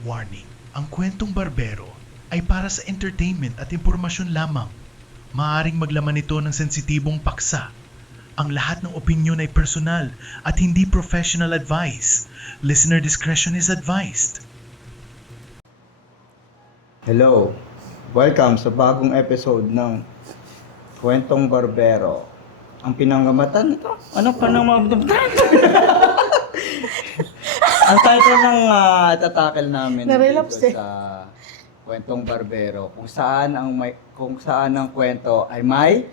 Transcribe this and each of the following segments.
Warning, ang kwentong barbero ay para sa entertainment at impormasyon lamang. Maaring maglaman ito ng sensitibong paksa. Ang lahat ng opinyon ay personal at hindi professional advice. Listener discretion is advised. Hello, welcome sa bagong episode ng Kwentong Barbero. Ang pinanggamatan nito? Ano pananggamatan? Ang title ng tatakil namin Na-relapse dito sa Kwentong Barbero, kung saan ang kwento ay may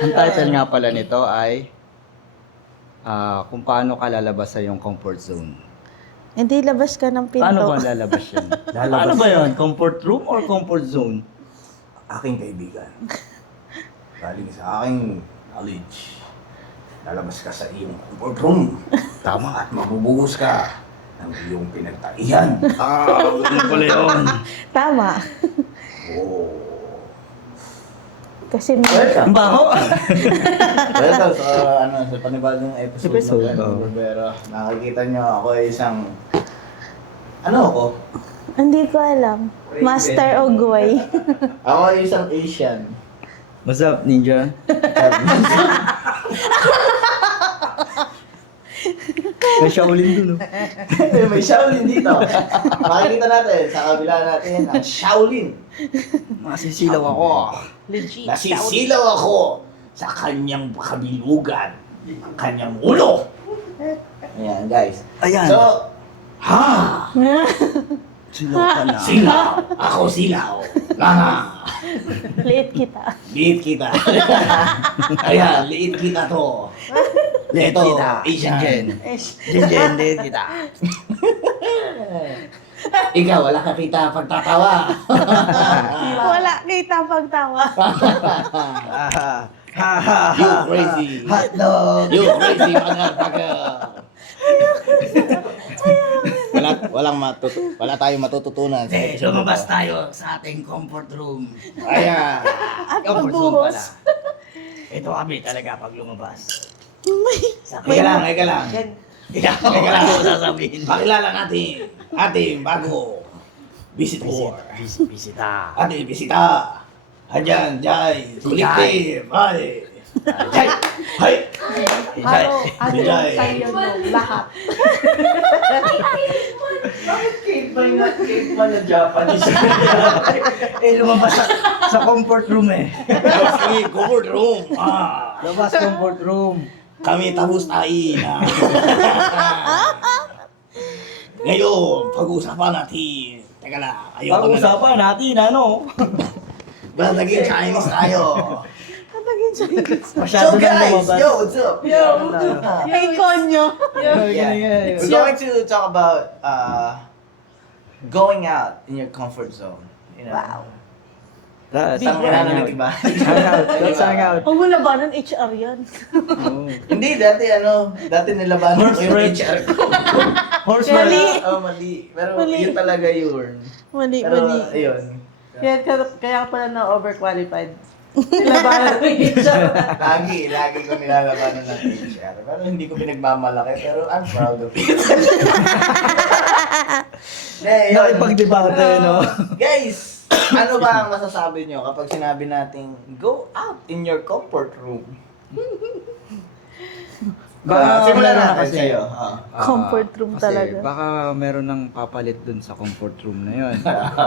ang title nga pala nito ay kung paano ka lalabas sa iyong comfort zone. Hindi labas ka ng pinto. Paano ba lalabas yan? Ano ba yun? Comfort room or comfort zone? Aking kaibigan. Galing sa aking knowledge. Lalabas ka sa iyong comfort room. Tama. At mabubuhos ka ng iyong pinagtaihan. Ano pala yun? Tama. Oh. Kasi Ang baho! Welcome sa panibagong episode Episode, ng Kwentong oh. Barbero. Nakikita nyo ako ay isang... Ano ako? hindi ko alam. Master Ogoy. Ako ay isang Asian. What's up, ninja? May Shaolin dun, no? May Shaolin dito. Makikita natin sa kabila natin ang Shaolin. Masisilaw ako. Legit. Nasisilaw ako sa kanyang kabilugan, ang kanyang ulo. Ayan, guys. Ayan. So, ha! Silaw ka na. Silaw! Ako silaw! Langa! Liit kita. Liit kita. Ayan, liit kita to. Liit Ito, kita. Asian. Jen. Jen, liit kita. Ikaw, wala ka kita pagtatawa. Wala kita pagtawa. Ha ha ha. You crazy. Hotdog. You crazy motherfucker. Wala tayong matututunan sa Eh, episode lumabas na to. tayo sa ating comfort room. Ayan. At Comfort zone pala. magbuhos. Ito kami talaga pag lumabas. Ika lang, ika lang. Ika lang. Ano sasabihin? Pakilala natin ating bago visitor. Bisita. Ating bisita. Ayan, Jai. Collective. Ay. Jai. Hay. Ano, ano Jai. sa'yo nung lahat. Bakit cave ba na Japanese? Eh, lumabas sa comfort room eh. Kasi comfort room. Labas comfort room. Kami tapos tayo na. Ngayon, pag-uusapan natin. Teka lang, ayoko na. Pag-usapan natin, ano? Ba, naging Chinese tayo. Masyado So nang guys, lumabas. yo, what's up? Ay, konyo. Yeah. We're going to talk about going out in your comfort zone. You know? Wow. That's Tama na ng iba. hang out. Let's hang out. Huwag mo labanan, HR yan. Hindi, dati nilabanan ko yung Horse HR ko. Horse Mali. Mali. Pero Mali. yun talaga yun. Mali, Pero mali. ayun. Kaya pala na overqualified. Nilabanan mo yung HR. Lagi ko nilalabanan ng HR. Pero hindi ko pinagmamalaki. Pero I'm proud of it. Yun. Nakipag-debate, no? Guys, ano ba ang masasabi nyo kapag sinabi nating go out in your comfort room? Simulan na natin sa'yo. Comfort room kasi talaga. Baka meron ng papalit dun sa comfort room na yun.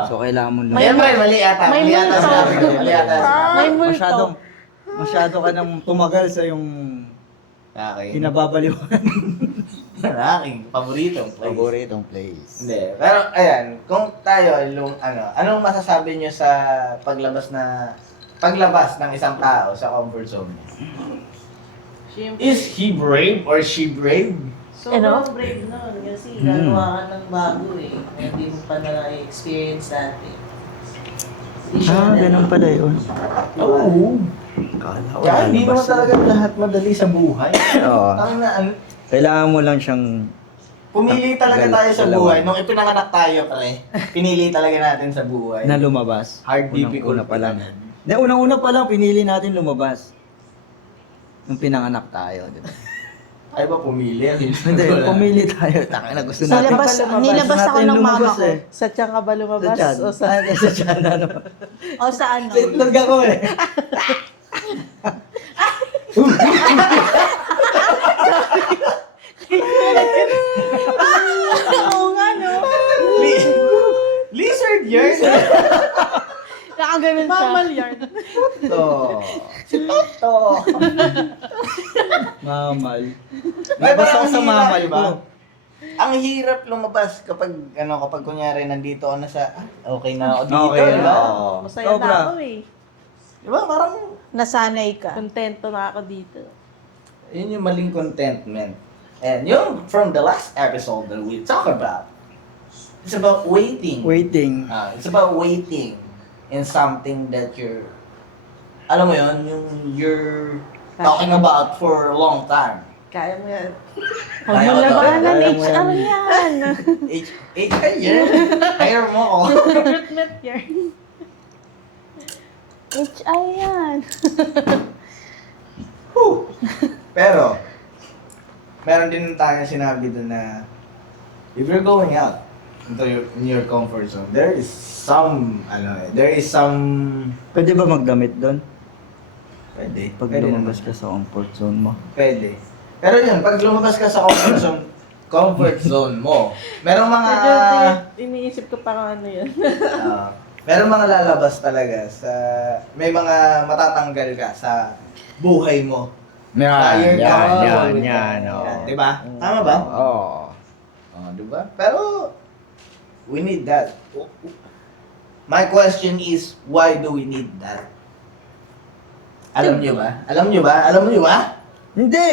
So, kailangan mo lang. Siyempre, mali ata. May Mali ata multo. sinabi ko. Mali ata sinabi. May multo. Masyado ka nang tumagal sa yung Okay. kinababaliwan. Aking paboritong place. Paboritong place. Hindi. Pero, ayan, kung tayo, anong masasabi nyo sa paglabas ng isang tao sa comfort zone? Is he brave or she brave? Sobrang brave nun kasi gagawa ka ng bago eh. Hindi mo pa na-experience dati. Ganun pala yun. Oo. Kaya hindi naman talaga lahat madali sa buhay. Oo. Kailangan mo lang siyang Pumili talaga tayo sa Dalawa. buhay. Nung ipinanganak tayo, pre, pinili talaga natin sa buhay. na lumabas. Hard difficult Unang-una pa lang. Hindi, unang-una pa lang, pinili natin lumabas. Nung pinanganak tayo, di ba? Ay ba pumili? Hindi, pumili tayo. Taka na gusto natin. Nilabas ako natin ng mama lumabas ko. eh. Sa tiyan ka ba lumabas? Sa O sa... Ay, sa tiyan, ano. O sa ano? Sa itlog ako eh. Oo nga, no? Lizard yarn? Nakaganon siya. Mamal yarn. To. Si Toto. Mamal. Nabas ako sa mamal ba? ko. Ang hirap lumabas kapag kapag kunyari nandito ako na sa okay na ako dito, Okay di ba? Oo. Masaya Sobra. na ako eh. Di ba? Parang Nasanay ka. Kontento na ako dito. yun yung maling contentment. And yung from the last episode that we talk about, it's about waiting. Waiting. It's about waiting in something that alam mo yun, yung you're talking about for a long time. Kaya mo yan. Huwag Kaya mo ko to. labanan, Kaya mo HR yan. Yan. Hire mo ako. Recruitment yarn. HR yan. Whew. Pero, meron din tayong sinabi doon na if you're going out in your comfort zone, there is some Pwede ba magdamit doon? pwede. Pag Pwede lumabas naman. ka sa comfort zone mo. Pwede. Pero yun, pag lumabas ka sa comfort zone mo, merong mga Iniisip ko parang ano yun. merong mga lalabas talaga may mga matatanggal ka sa buhay mo. Tired ka. Diba? Tama ba? Oo. Diba? Pero, we need that. My question is, why do we need that? Alam nyo ba? Alam nyo ba? Alam nyo ba? Hindi!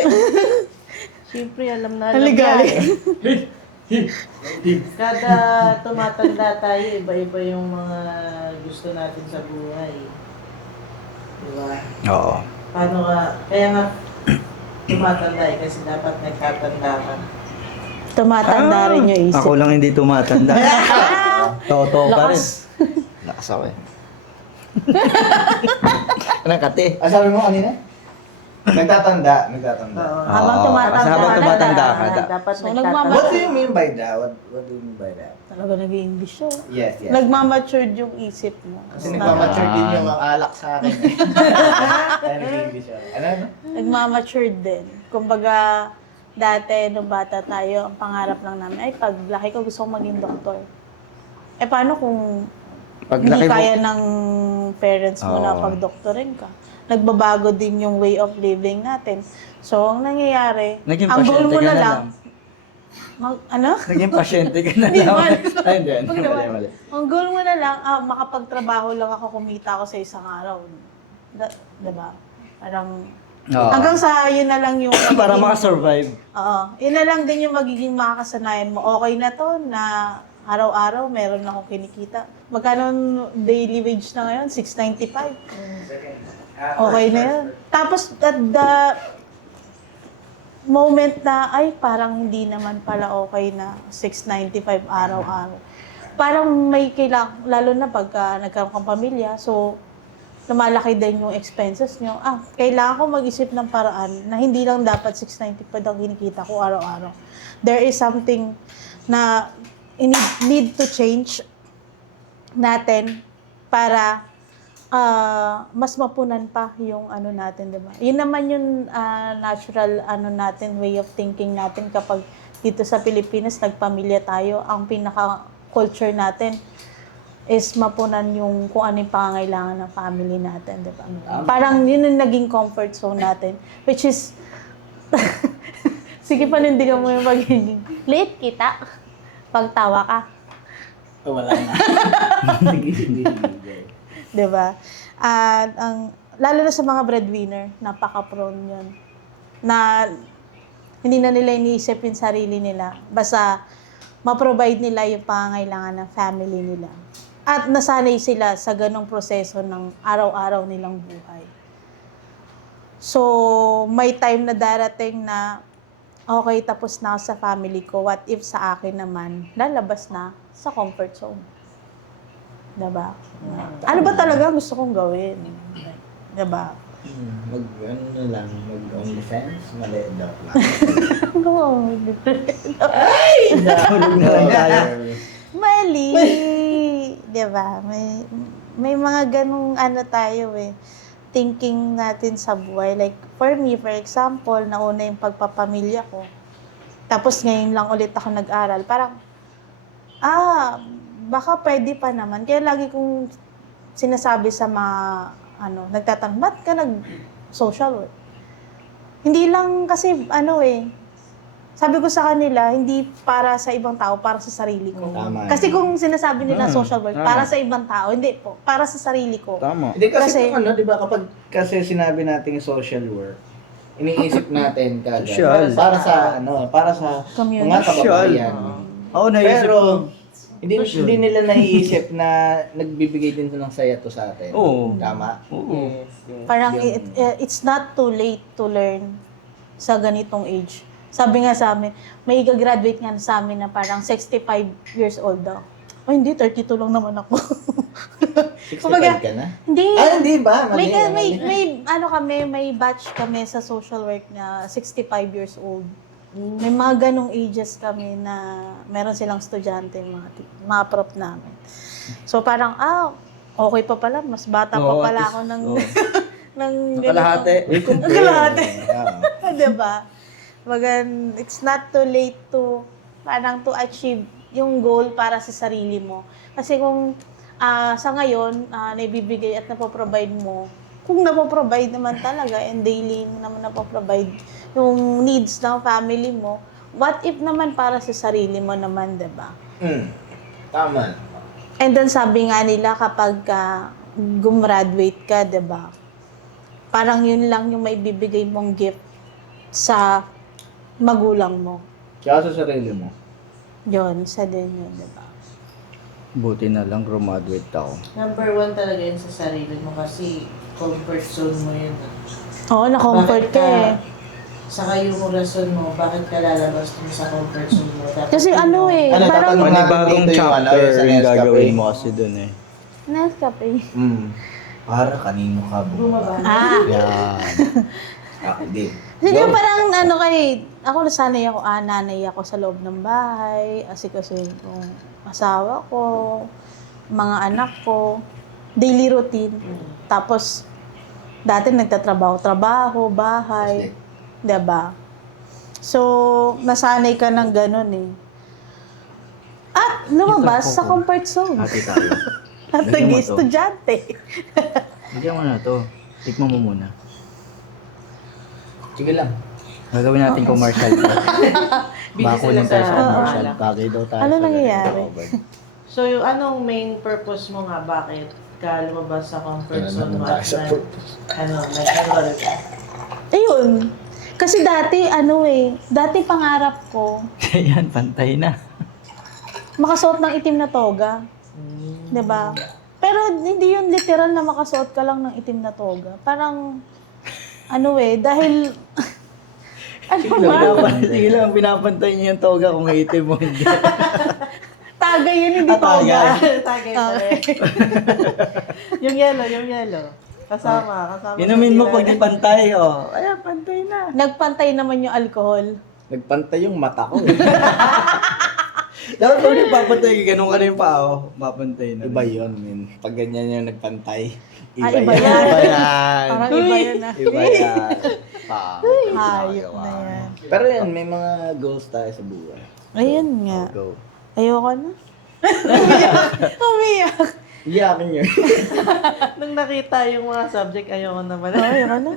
Siyempre, alam na alam Haligali. yan. Kada tumatanda tayo, iba-iba yung mga gusto natin sa buhay. Diba? Oo. Paano ka, kaya nga tumatanda eh, kasi dapat nagtatanda ka. Tumatanda rin yung isip. Ako lang hindi tumatanda. Toto pa rin. Lakas. Lakas ako eh. Anong kate? Sabi mo kanina? Nagtatanda. Habang tumatanda habang ka, tumatanda ka, Dapat So, nagtatanda. What do you mean by that? What do you mean by that? Talaga nag-i-English siya. Yes. Nagmamatured yung isip mo. Kasi nagmamature din yung mga alak sa akin. Kaya nag-English ako. Ano? Nagmamatured din. Kumbaga, dati, nung bata tayo, ang pangarap lang namin, ay pag laki ko gusto kong maging doktor. Eh paano kung Pag hindi laki mo- kaya ng parents mo na Oo. pag-doktorin ka? Nagbabago din yung way of living natin. So, ang nangyayari, Naging ang goal pasyente mo ka na na lang, lang. ano? Naging pasyente ka na Hindi lang. naman. Ay, hindi. Wag naman. Mali. Ang goal mo na lang, makapagtrabaho lang ako, kumita ako sa isang araw. Diba? Parang, Oo. hanggang sa yun na lang yung... Para makasurvive. Oo. Yun na lang din yung magiging makakasanayan mo. Okay na to na araw-araw meron akong kinikita. Magkano ang daily wage na ngayon? $6.95. Okay na yun. Tapos at the moment na, ay parang hindi naman pala okay na $6.95 araw-araw. Parang may kailangan, lalo na pagka nagkaroon kang pamilya, so lumalaki din yung expenses nyo. Kailangan ko mag-isip ng paraan na hindi lang dapat $6.95 ang kinikita ko araw-araw. There is something na need to change natin para mas mapunan pa yung ano natin, 'di ba? Yun naman yung natural ano natin, way of thinking natin kapag dito sa Pilipinas nagpamilya tayo, ang pinaka culture natin is mapunan yung kung ano yung pangangailangan ng family natin, di ba? Parang yun yung naging comfort zone natin, which is sige, panindigan mo yung pagiging late kita pagtawa ka. Wala na. Diba? At lalo na sa mga breadwinner, napaka-prone yun. Na hindi na nila iniisip yung sarili nila. Basta ma-provide nila yung pangangailangan ng family nila. At nasanay sila sa ganong proseso ng araw-araw nilang buhay. So, may time na darating na okay, tapos na ako sa family ko. What if sa akin naman, lalabas na sa comfort zone? Diba? Ano ba talaga gusto kong gawin? Diba? Mag-OnlyFans, maliit daw. Oo, Nahulog na lang tayo. mali. Di ba? May mga ganung ano tayo eh. Thinking natin sa buhay. Like, for me, for example, nauna yung pagpapamilya ko. Tapos ngayon lang ulit ako nag-aral. Parang, baka pwede pa naman. Kaya lagi kong sinasabi sa mga, nagtatanong, ba't ka nag-social work? Hindi lang kasi, sabi ko sa kanila, hindi para sa ibang tao, para sa sarili ko. Tama. Kasi kung sinasabi nila social work, tama. para sa ibang tao, hindi po, para sa sarili ko. Tama. Hindi kasi, Kasi- di ba, kapag kasi sinabi nating social work, iniisip natin kagad. Social. Para sa Community. mga kababayan. Oo, naisip Pero, ko. hindi nila naiisip na nagbibigay din ng saya to sa atin. Oo. Tama? Oo. Parang it's not too late to learn sa ganitong age. Sabi nga sa amin, may i-graduate nga sa amin na parang 65 years old daw. Oh, hindi, 32 lang naman ako. 65 ka na? Hindi. Hindi ba? Mali, May batch kami sa social work na 65 years old. May mga ganong ages kami na meron silang estudyante, mga prof namin. So parang, okay pa pala, mas bata pa Oo, pala at ako least, ng... oo. ng Kalahati. Ang kalahati. Oo. Diba? It's not too late to to achieve yung goal para sa sarili mo. Kasi kung sa ngayon, naibibigay at napoprovide mo, kung napoprovide naman talaga and daily naman napoprovide yung needs ng family mo, what if naman para sa sarili mo naman, diba? Tama. And then sabi nga nila kapag gumraduate ka, 'di ba? Parang yun lang yung maibibigay mong gift sa magulang mo. Kaya sa sarili mo. Yun, sa din yun, 'di ba? Buti na lang graduate ako. Number 1 talaga yun sa sarili mo kasi comfort zone mo yun. Oo, na-comfort Bakit ka eh. Saka yung rason mo, bakit ka lalabas dun sa comfort zone mo? Dapat Kasi parang tatanungin natin Panibagong dito yung chapter yung sa yung Nescafe. gagawin mo kasi dun eh. Nescafe. Para kanino ka bumaba. Yan. Hindi. Hindi parang ako nasanay ako, nanay ako sa loob ng bahay, kasi yung asawa ko, mga anak ko, daily routine. Tapos, dati nagtatrabaho, bahay, 'di ba? So, nasanay ka ng ganun eh. At lumabas sa comfort zone. Hati tayo. At Lagyan mo to. nag-estudyante. Bigyan mo na to. Tikman mo muna. Sige lang. Gagawin natin commercial pa. Bako sila lang tayo sa sa- commercial. Oo. Bagay daw tayo Ano sa nangyayari? ganito. So, yung anong main purpose mo nga? Bakit ka lumabas sa comfort zone mo at nag-enroll ka? Ayun. Kasi dati, dati pangarap ko, Yan, pantay na. makasuot ng itim na toga. 'Di ba? Pero hindi yun literal na makasuot ka lang ng itim na toga. Parang, dahil, Sige lang, pinapantay niyo yung toga kung itim mo hindi. tagay yun, hindi toga. Tagay pa rin. yung yellow. Kasama. Inumin mo pag di pantay, oh. Ayan, pantay na. Nagpantay naman yung alcohol. Nagpantay yung mata ko eh. Dapat pag nagpapantay, ganun ka na yung pao. Mapantay na. Iba yun, men. Pag ganyan yung nagpantay. Iba yan. Iba yan. Parang iba yun Iba yan. Hayop na yan. Pero yan, may mga goals tayo sa buhay. Ayun nga. Go. Ayoko na. Umiyak. Iyakin yun. Nung nakita yung mga subject, ayoko naman. Ayoko na.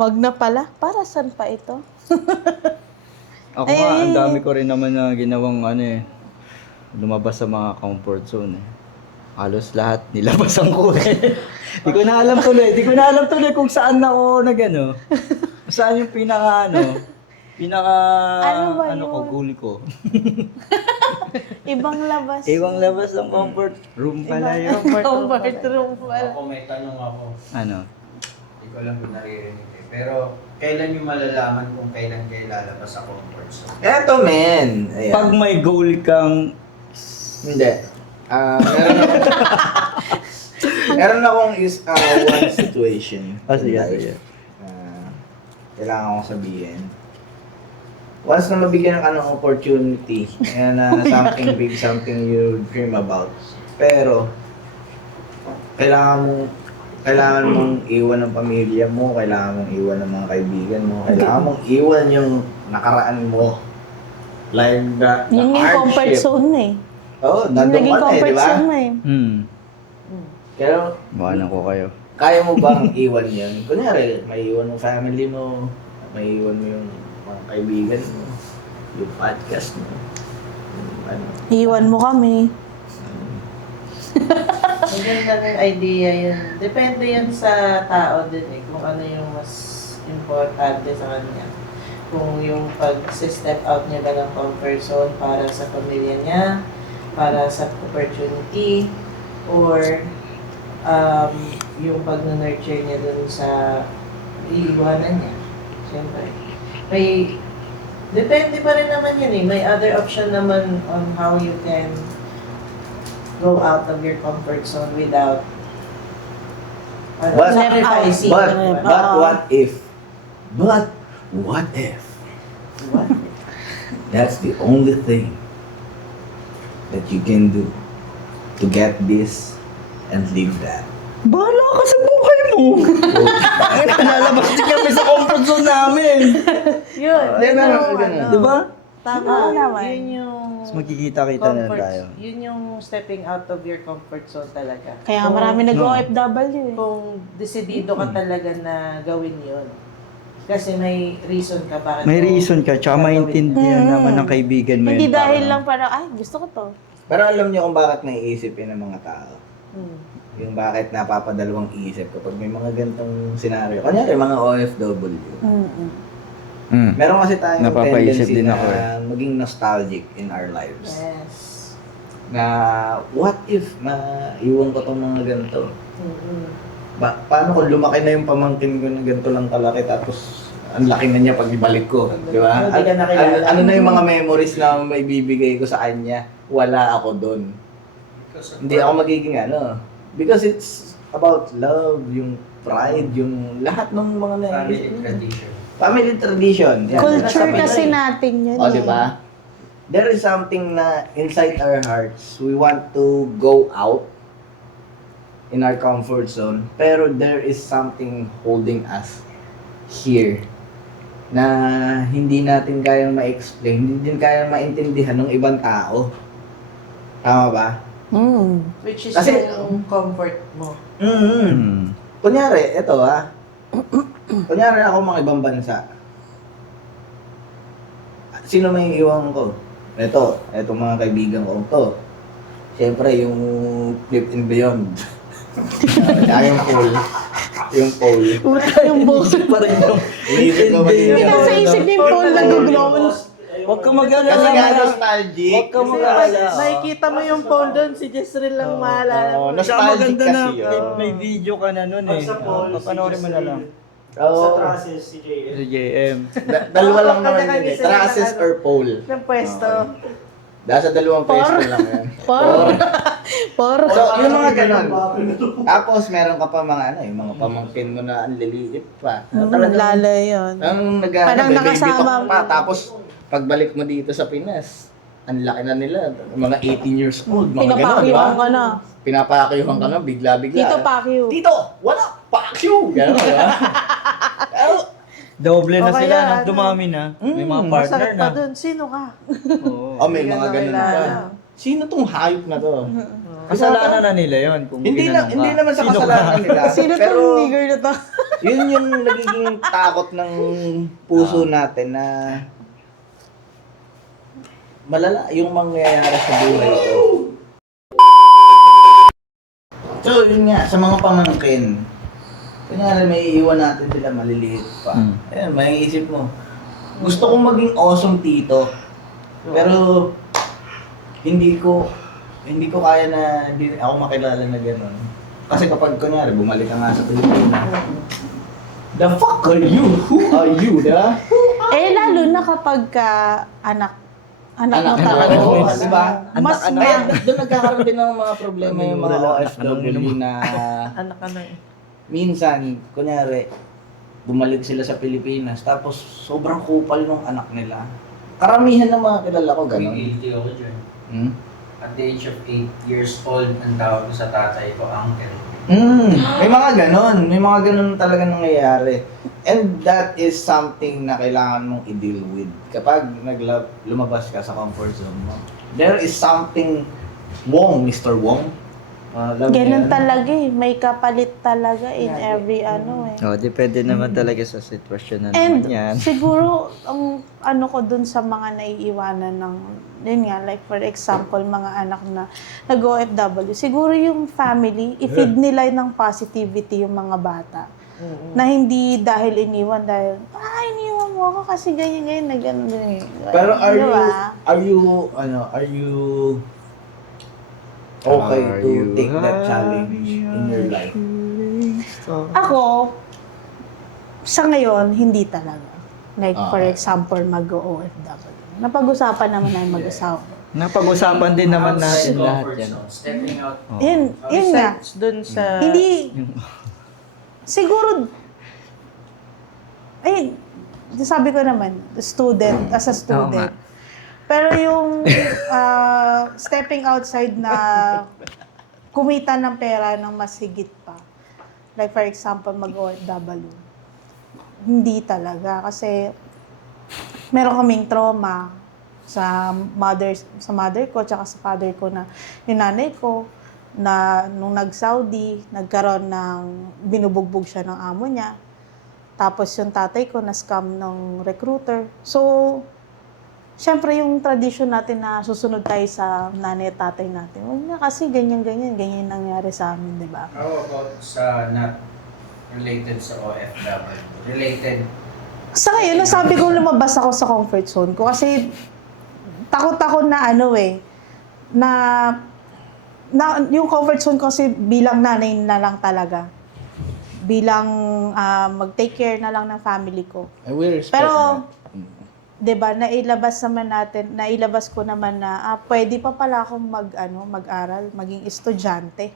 Wag na pala. Para saan pa ito? Ako nga, ang dami ko rin naman na ginawang lumabas sa mga comfort zone eh. Halos lahat nilabasan ko eh. Di ko na alam tuloy kung saan ako saan yung pinaka Ano ba yun? goal ko. Ibang labas. Iwang labas ng comfort room pala yun. Comfort room pala. Ako may tanong ako. Ano? Hindi ko lang kung naririnig eh. Pero kailan nyo malalaman kung kailan kayo lalabas sa comfort zone? Eto, men. Ayan. Pag may goal kang Hindi. Meron ako. Meron akong one situation. Sige, in life sige. na kailangan kong sabihin. Once na mabigyan ka ng opportunity, na something big, something you dream about, pero kailangan mong iwan ng pamilya mo, kailangan mong iwan ng mga kaibigan mo, kailangan mong iwan yung nakaraan mo. Like the Yun yung comfort hardship. zone na eh. Oo, Yung nandun naging ka na eh, comfort di ba? zone na eh. Pero, Buwanan ko kayo. kaya mo bang iwan yun? Kunyari, may iwan mo family mo, may iwan mo yung mga kaibigan mo, yung podcast mo, yung ano. Iwan mo kami. Maganda ng idea yun. Depende yan sa tao din eh, kung ano yung mas importante sa kanya. Kung yung pag-step out niya ba ng comfort zone para sa pamilya niya, para sa opportunity, or yung pag-nurture niya dun sa iiwanan niya. Siyempre. Depende pa rin naman yan eh. May other option naman on how you can go out of your comfort zone without But- sacrificing. But Oo. what if? But what if? What? That's the only thing that you can do to get this and leave that. Bahala ka sa buhay mo! Bakit lalabas din kami sa comfort zone namin? Yun. Di ba? yung Ganun. ano, Di ba? Tama. Oo naman. Yun yung Mas magkikita-kita na comfort- tayo. Yun yung stepping out of your comfort zone talaga. Kaya Kung- marami nag-OFW eh. Kung desidido ka talaga na gawin yun. Kasi may reason ka bakit May mo reason ka, tsaka gagawin. maintindihan naman ng kaibigan mo Hindi yun. dahil parang- lang parang, ay, gusto ko to. Pero alam niyo kung bakit naiisipin ng mga tao? Hmm. Yung bakit napapadalawang isip kapag may mga ganitong senaryo. Kunyari, mga OFW. Mm. Meron kasi tayong Napapaisip tendency din na ako maging nostalgic in our lives. Yes. Na what if maiwan ko tong mga ganito? Mm-mm. Paano kung lumaki na yung pamangkin ko na ganito lang kalaki tapos ang laki na niya pag ibalik ko, di ba? Hindi ka nakilala. Ano na yung mga memories na may bibigay ko sa kanya? Wala ako doon. Hindi ako magiging ano. Because it's about love, yung pride, yung lahat ng mga Family tradition. Family tradition. Yan. Culture Nasa kasi Pinoy. natin yun O, eh. di ba? There is something na inside our hearts, we want to go out in our comfort zone, pero there is something holding us here na hindi natin kayang ma-explain, hindi din kayang maintindihan ng ibang tao. Tama ba? Which is Kasi- yung comfort mo. Mm. Kunyari, eto Kunyari ako mga ibang bansa. Sino may iwan ko? Eto mga kaibigan ko to. Siyempre, yung Flip and Beyond. Kaya yung pole. Yung pole. Yung boses pa rin yung... Inisip ko ba din Hindi yun? nasa isip ni Paul nag-glow. Huwag ka mag-alala. Kasi nga nostalgic. Huwag ka mag-alala. Nakikita mo yung Paul doon, si Jezreel lang maalala mo. Tsaka Nostalgic maganda na kasi yun. may video ka na nun eh. Papanoorin mo na lang. Oo. Si JM. Dalawa lang naman Kanya-kanya yun eh. sila Trusses ng- or pole. Ng pwesto. Nasa dalawang pwesto lang yan. Por. So, yung mga ganun. Tapos, meron ka pa mga mga pamangkin mo na ang liliit pa. Lalo yun. Ang Parang baby nakasama talk pa. Tapos, pagbalik mo dito sa Pinas, ang laki na nila. Mga 18 years old. Mga ganun, di ba? Pinapakyuhan ka na. Pinapakyuhan ka na, bigla-bigla. Dito pakyu. Tito, wala! Pakyu! Ganun, di ba? Pero, Doble na O sila kaya, nung ano? dumami na. May mga partner Masakit na. pa doon, sino ka? Oo. may mga ganun pa. Kilala. Sino tong hayop na to? Kasalanan na nila yon kung Hindi ginanong ka. hindi naman sa Sino ka? kasalanan nila. Sino pero, tong nigger na to? yun yung nagiging takot ng puso natin na malala yung mangyayari sa buhay ko. So, yun nga, sa mga pamangkin, kunyari may iiwan natin sila maliliit pa. Ayun, may isip mo. Gusto kong maging awesome tito. Pero, hindi ko kaya na hindi ako makilala na gano'n. Kasi kapag kunyari, bumalik ka nga sa Pilipinas, the fuck are you? Who are you, diba? Eh, lalo na kapag ka anak Anak mo Anak talaga. mo, Oo, di ba? Mas Kaya doon nagkakaroon din ng mga problema yung mga OFW na Anak ka na eh. minsan, kunyari, bumalik sila sa Pilipinas, tapos sobrang kupal ng anak nila. Karamihan ng mga kilala ko ganun. Guilty ako dyan. Hmm? At the age of 8 years old, ang tawag ko sa tatay ko, uncle. May mga ganun talaga nangyayari. And that is something na kailangan mong i-deal with. Kapag lumabas ka sa comfort zone mo, there is something wrong, Mr. Wong. Alam mo Ganun yan? talaga eh. May kapalit talaga in every ano eh. Oh, depende naman talaga sa sitwasyon na And naman yan. siguro, ang ano ko dun sa mga naiiwanan ng, yun nga, like for example, mga anak na nag-OFW, siguro yung family, i-feed nila ng positivity yung mga bata. Na hindi dahil iniwan, dahil, iniwan mo ako kasi ganyan, na gano'n eh. Pero are Diba? you okay Are to you take that challenge in your life? Ako, sa ngayon, hindi talaga. Like, for Okay. example, mag-OFW. Napag-usapan naman namin mag-asawa. Napag-usapan din naman natin Outside lahat comfort yan. zone, stepping out. Yun nga. Besides dun sa... Hindi, siguro, sabi ko naman, student, as a student. Pero yung stepping outside na kumita ng pera ng mas higit pa. Like for example, mag-OFW. Hindi talaga. Kasi meron kaming trauma sa mother ko tsaka sa father ko na yung nanay ko na nung nag-Saudi, nagkaroon ng binubugbog siya ng amo niya. Tapos yung tatay ko na-scam ng recruiter. So, syempre yung tradition natin na susunod tayo sa nanay at tatay natin. Huwag na kasi ganyan nangyari sa amin, di ba? How about sa not related sa OFW? Related. Sa ngayon, nasabi ko lumabas ako sa comfort zone ko kasi takot ako na yung comfort zone ko kasi bilang nanay na lang talaga. Bilang mag-take care na lang ng family ko. I will respect Pero, that. 'di ba, nailabas ko naman na pwede pa pala akong mag-aral, maging estudyante,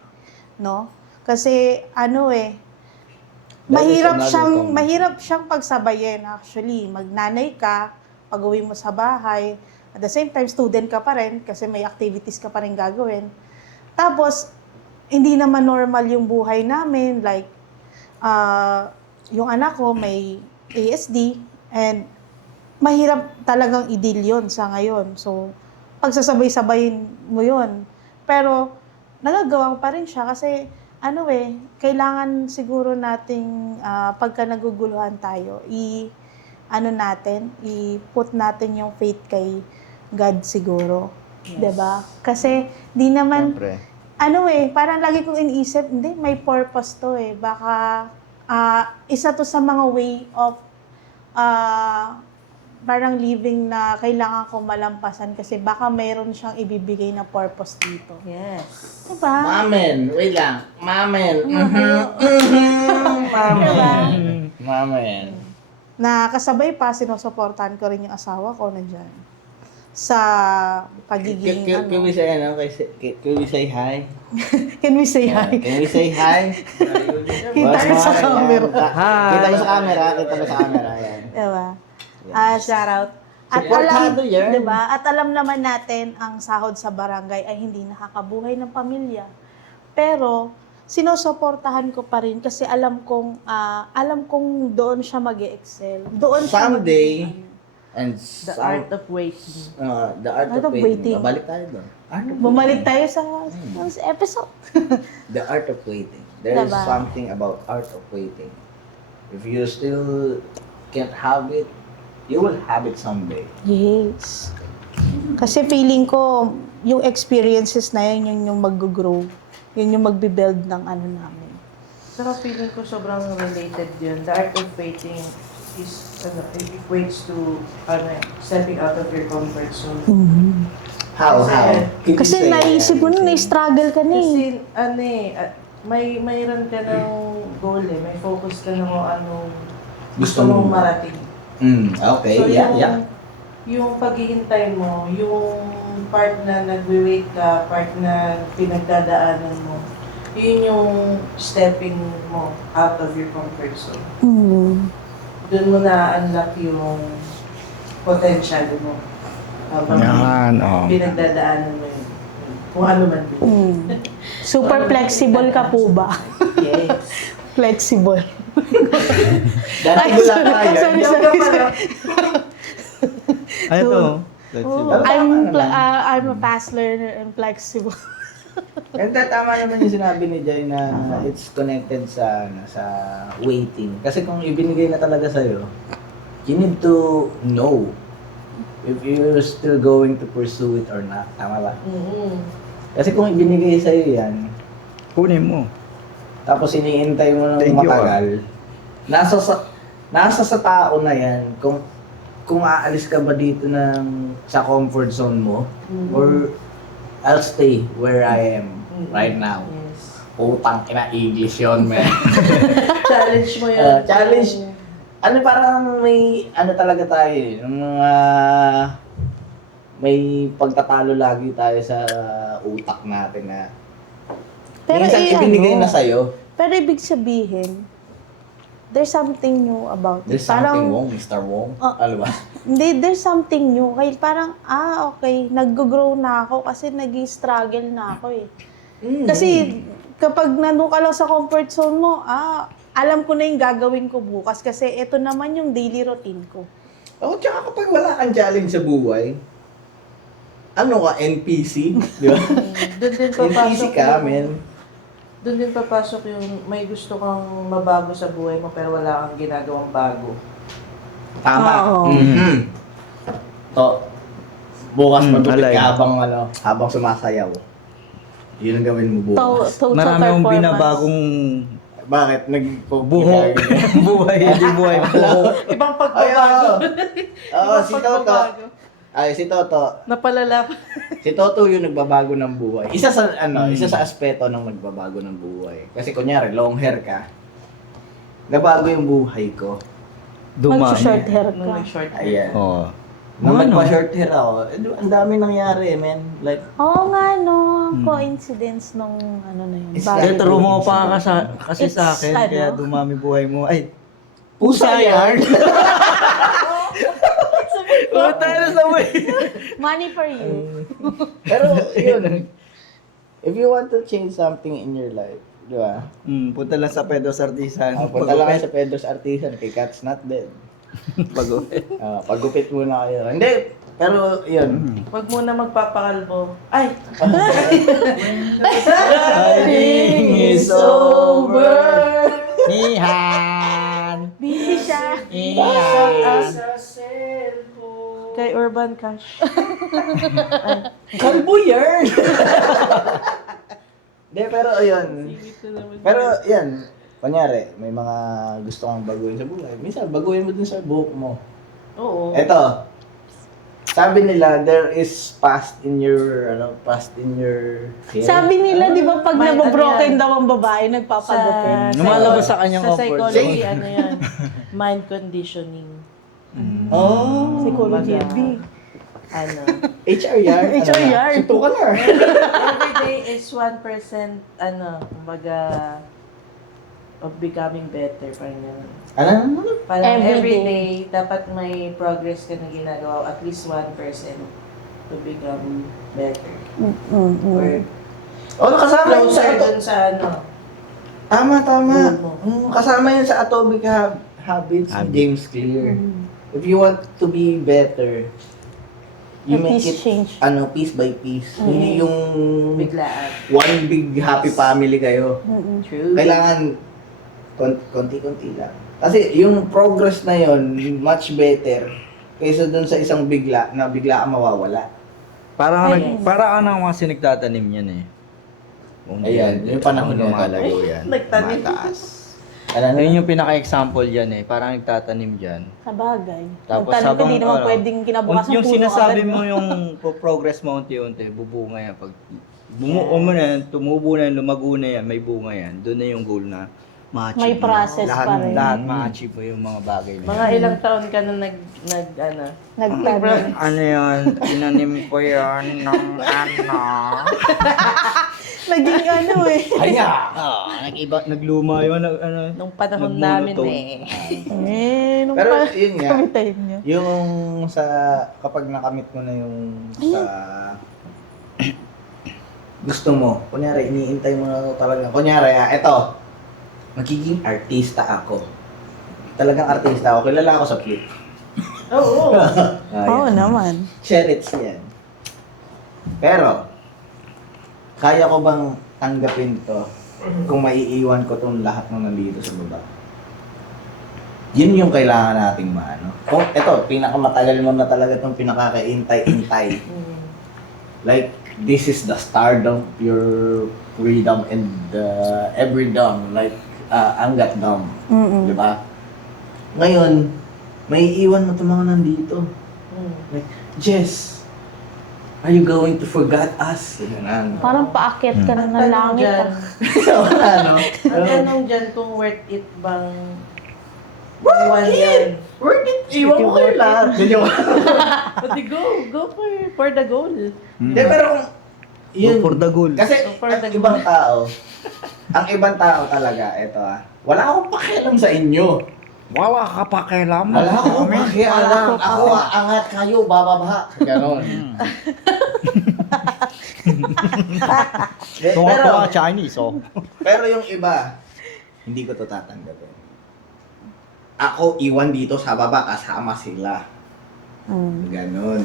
no? Kasi mahirap siyang pagsabayin actually. Magnanay ka, pag-uwi mo sa bahay, at the same time student ka pa rin kasi may activities ka pa rin gagawin. Tapos hindi naman normal yung buhay namin, like yung anak ko may ASD and mahirap talagang i-deal yun sa ngayon. So, pagsasabay-sabayin mo yun. Pero, nagagawa pa rin siya kasi, kailangan siguro nating, pagka naguguluhan tayo, i-put natin yung faith kay God siguro. Yes. 'Di ba? Kasi, di naman, Siyempre. parang lagi kong iniisip, hindi, may purpose to eh. Baka, isa to sa mga way of, parang living na kailangan ko malampasan kasi baka mayroon siyang ibibigay na purpose dito. Yes. Diba? Mamen, wait lang. Mamen. Mamen. Na kasabay pa, sinusuportahan ko rin yung asawa ko nandyan. Sa pagiging, Can we say, can we say hi? Can we say hi? Can we say hi? Kita yun sa camera. Kita mo sa camera. Yan. Diba? Shout out. At Supportado yan. diba? At alam naman natin, ang sahod sa barangay ay hindi nakakabuhay ng pamilya. Pero, sinusuportahan ko pa rin kasi alam kong doon siya mag-excel. Doon siya Someday, and The art of waiting. the art of waiting. Babalik tayo doon. Bumalik tayo sa episode. The art of waiting. There is Diba? something about art of waiting. If you still can't have it, you will have it someday. Yes. Kasi feeling ko, yung experiences na yun, yung mag-grow. Yun yung magbe-build ng namin. Saka feeling ko sobrang related yun. The art of waiting is, it equates to, stepping out of your comfort zone. How? Can you Kasi say naisip ko that? na, struggle ka na Kasi, mayroon ka ng goal eh. May focus ka na kung ano gusto mong marating. Okay, So, yeah. yung paghihintay mo, yung part na nagwe-wait ka, part na pinagdadaanan mo, yun yung stepping mo out of your comfort zone. Doon mo na-unlock yung potential mo. Habang pinagdadaanan mo yun. Kung ano man din. Super flexible ka po ba? Yes. Flexible. Dati wala tayo. sorry. Ano to? Pero tama naman. I'm a fast learner and flexible. Ganda, tama naman yung sinabi ni Jay na it's connected sa waiting. Kasi kung ibinigay na talaga sa'yo, you need to know if you're still going to pursue it or not. Tama ba? Kasi kung ibinigay sa'yo yan, Kunin mo. tapos iniintay mo ng Thank you, matagal, nasa sa tao na yan kung aalis ka ba dito sa comfort zone mo or I'll stay where I am right now. Yes. Utang ina English yun, man. Challenge mo yun. Challenge. Ano parang may ano talaga tayo eh, ng mga may pagtatalo lagi tayo sa utak natin na minsan ibinigay na sa'yo. Pero ibig sabihin, there's something new about it. There's something wrong, Mr. Wong. Ano ba? Hindi, there's something new. Kaya parang, okay, nag-grow na ako kasi nag-struggle na ako eh. Kasi kapag nandun ka lang sa comfort zone mo, alam ko na yung gagawin ko bukas kasi ito naman yung daily routine ko. Oh, tsaka kapag wala kang challenge sa buhay, ano ka, NPC? Di ba? Doon din NPC papasok ka, yung, men. doon din papasok yung may gusto kang mabago sa buhay mo pero wala kang ginagawang bago. Tama. Oo. Mhm. To, bukas magupit alay. ka habang sumasayaw. Yun ang gawin mo bukas. Total Marami akong performance. binabagong Bakit? buhok. Buhay, hindi buhay. Buhok. Ibang Ay, pagbabago. Oo, si Toto. Ay, si Toto. Napalala. Si Toto yung nagbabago ng buhay. Isa sa aspeto ng nagbabago ng buhay. Kasi kunyari, long hair ka. Nabago yung buhay ko. Mag-short hair ka. Nung may short hair. Ayan. Oo. Nung Ano? nagpa-short hair ako, ang dami nangyari, man. Like, Oo nga, no. Coincidence nung ano na yun. It's Bagay. like- Pero mo pa kasi It's, sa akin, ano? kaya dumami buhay mo. Ay, pusa yan. tayo na sa way. Money for you. Pero, yun. If you want to change something in your life, di ba? Punta lang sa Pedro's Artisan. Punta lang kayo sa Pedro's Artisan, kay Cat's Not Dead. Pagupit. Pagupit muna kayo. Hindi, pero yun. Huwag muna magpapakalbo. Ay! Riding is over. Nihan. Busy siya. Nihan. Kay Urban Cash. Kalbo yan! Hindi, pero yun. Pero yan, kunyari, may mga gusto kang baguhin sa buhay. Minsan, baguhin mo dun sa buhok mo. Oo. Eto, sabi nila, there is past in your hair. Sabi nila, di ba, pag Mind, nabobroken ano yan? daw ang babae, nagpapagupit. Lumalabas sa kanyang sa comfort psychology, zone. ano yan? Mind conditioning. Oh, Psychology. Kumbaga, ano? HR yan. HR yan. Sunto ka na. Every day is 1%, kumbaga, of becoming better. Parang ganun. Ano? Parang Every every day. day, dapat may progress ka na ginagawa, at least 1% to become better. Or Oh, kasama yun sa closer dun sa ano. Tama. Goal mo. Kasama yun sa Atomic Habits ni James Clear. If you want to be better, you At make least it change. piece by piece. Hindi yung Biglaan. one big happy family kayo. True. Kailangan konti-konti lang. Kasi yung progress na yon much better kaysa dun sa isang bigla na bigla ka mawawala. Parang ang mga sinigtatanim yan eh. Ayan, yung panahon na lumalago yan. Nagtanim. Mataas. Ano Ayun yung pinaka-example yan eh. Parang nagtatanim dyan. Sa bagay. Tapos Nagtanong ka, habang, di naman ano, pwedeng kinabukasan yung puno sinasabi agad, mo no? yung progress mo unti-unti, bubunga yan. Pag bumuo mo na yan, tumubo na yan, lumago na yan, may bunga yan. Doon na yung goal na Ma-achieve May mo. process lahat, pa rin. Lahat ma-achieve mo yung mga bagay na Mga yun. ilang taon ka na Nagtanim. Ano yun? Tinanim ko yan ng ano. Naging ano eh. Kaya! Nagluma yun. nung panahon Nagmulutong. namin Nung Pero pa, yun nga, kami time nyo. yung sa, kapag nakamit mo na yung sa gusto mo, kunyari, iniintay mo na talaga. Kunyari, eto, magiging artista ako. Talagang artista ako. Kilala ako sa flip. Oo. Oo naman. Cherits yan. Pero, kaya ko bang tanggapin to kung maiiwan ko tong lahat ng nandito sa baba? Yun yung kailangan nating maano. Kung eto, pinakamatagal mo na talaga itong pinakakaintay-intay. Like, this is the start of your freedom and every dom. Like, Angat Dom. Mm-mm. Di ba? Ngayon, may iwan mo itong mga nandito. Like, Jess, are you going to forget us? Ganun. Parang paakyat ka na ng Ang tanong langit. dyan, Wala, no? ang tanong dyan kung worth it bang iwan yan. Worth it! Iwan ko kayo lahat. Pati go for the goal. Hindi, pero kung yun, Go for the goal. kasi Go for ang the ibang tao, ang ibang tao talaga, eto wala akong pakialam sa inyo. Wala ka pakialam. Wala akong pakialam. Ako aangat kayo, bababa. Ganon. Kung ako pero, nga Chinese, oh. pero yung iba, hindi ko to tatanggapin. Ako iwan dito sa baba kasama sila. Mm. Ganon.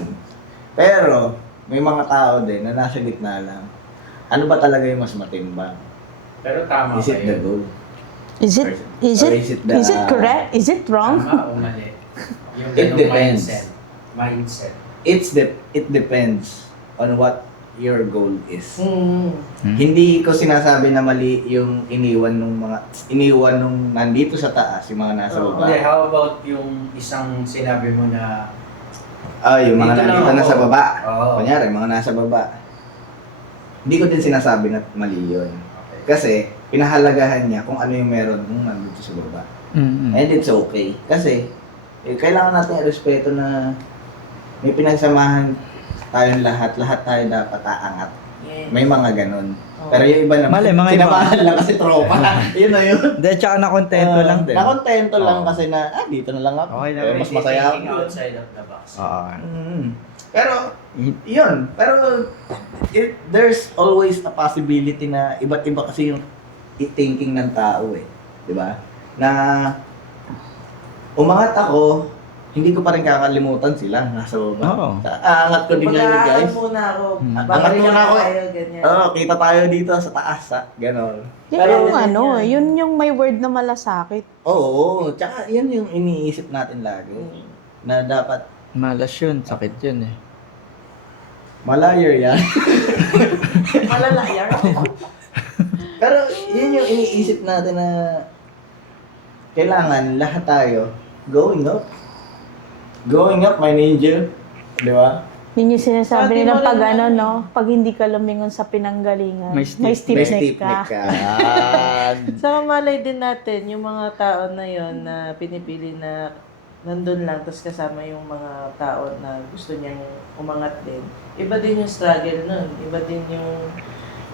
Pero, may mga tao din na nasa gitna lang. Ano ba talaga yung mas matimbang? Pero tama Is it the kayo. goal? Is it, is Or it, is it the- is it correct? Is it wrong? Tama o mali? Yung It ganong depends. Mindset. It depends on what your goal is. Hmm. Hindi ko sinasabi na mali yung iniwan nung nandito sa taas, yung mga nasa Oo. baba. Hindi, how about yung isang sinabi mo na Yung mga Dito lang nandito na ako. sa baba. Oo. Kunyari, mga nasa baba. Hindi ko din sinasabi na mali yun. Okay. Kasi, pinahalagahan niya kung ano yung meron nung nandito sa baba. And it's okay. Kasi, kailangan natin respeto na may pinagsamahan tayong lahat tayo dapat aangat. Yes. May mga ganun. Oo. Pero yung iba naman, Mali, mga iba. sinamahan lang kasi tropa. Yun na yun. Hindi, tsaka nakontento lang din. Nakontento lang Oo. kasi na, dito na lang ako. Okay na Eh, rin. mas masaya ako. Thinking outside of the box. Oo. Pero, yun. Pero, there's always a possibility na iba't iba kasi yung thinking ng tao eh. Di ba? Na, umangat ako, hindi ko pa rin kakalimutan sila nasa baba. Oo. Aangat ko din ngayon guys. Muna ako. Hmm. Angat muna ako. Tayo, ganyan. Oo, kita tayo dito sa taas ha. Ganon. Yun Pero, yung ano, yun yung may word na malasakit. oo, tsaka yan yung iniisip natin lagi. Na dapat Malas yun. Sakit yun eh. malayer yan. Malalayar. Pero yun yung iniisip natin na kailangan lahat tayo going up. Going up, my ninja. Di ba? Yun yung sinasabi Sabi nilang mo pag rin ano, naman no? Pag hindi ka lumingon sa pinanggalingan, May stiff- may stiff May neck stiff ka. neck ka. Sa malay din natin, yung mga tao na yon na pinipili na nandun lang, tapos kasama yung mga tao na gusto niyang umangat din. Iba din yung struggle nun. Iba din yung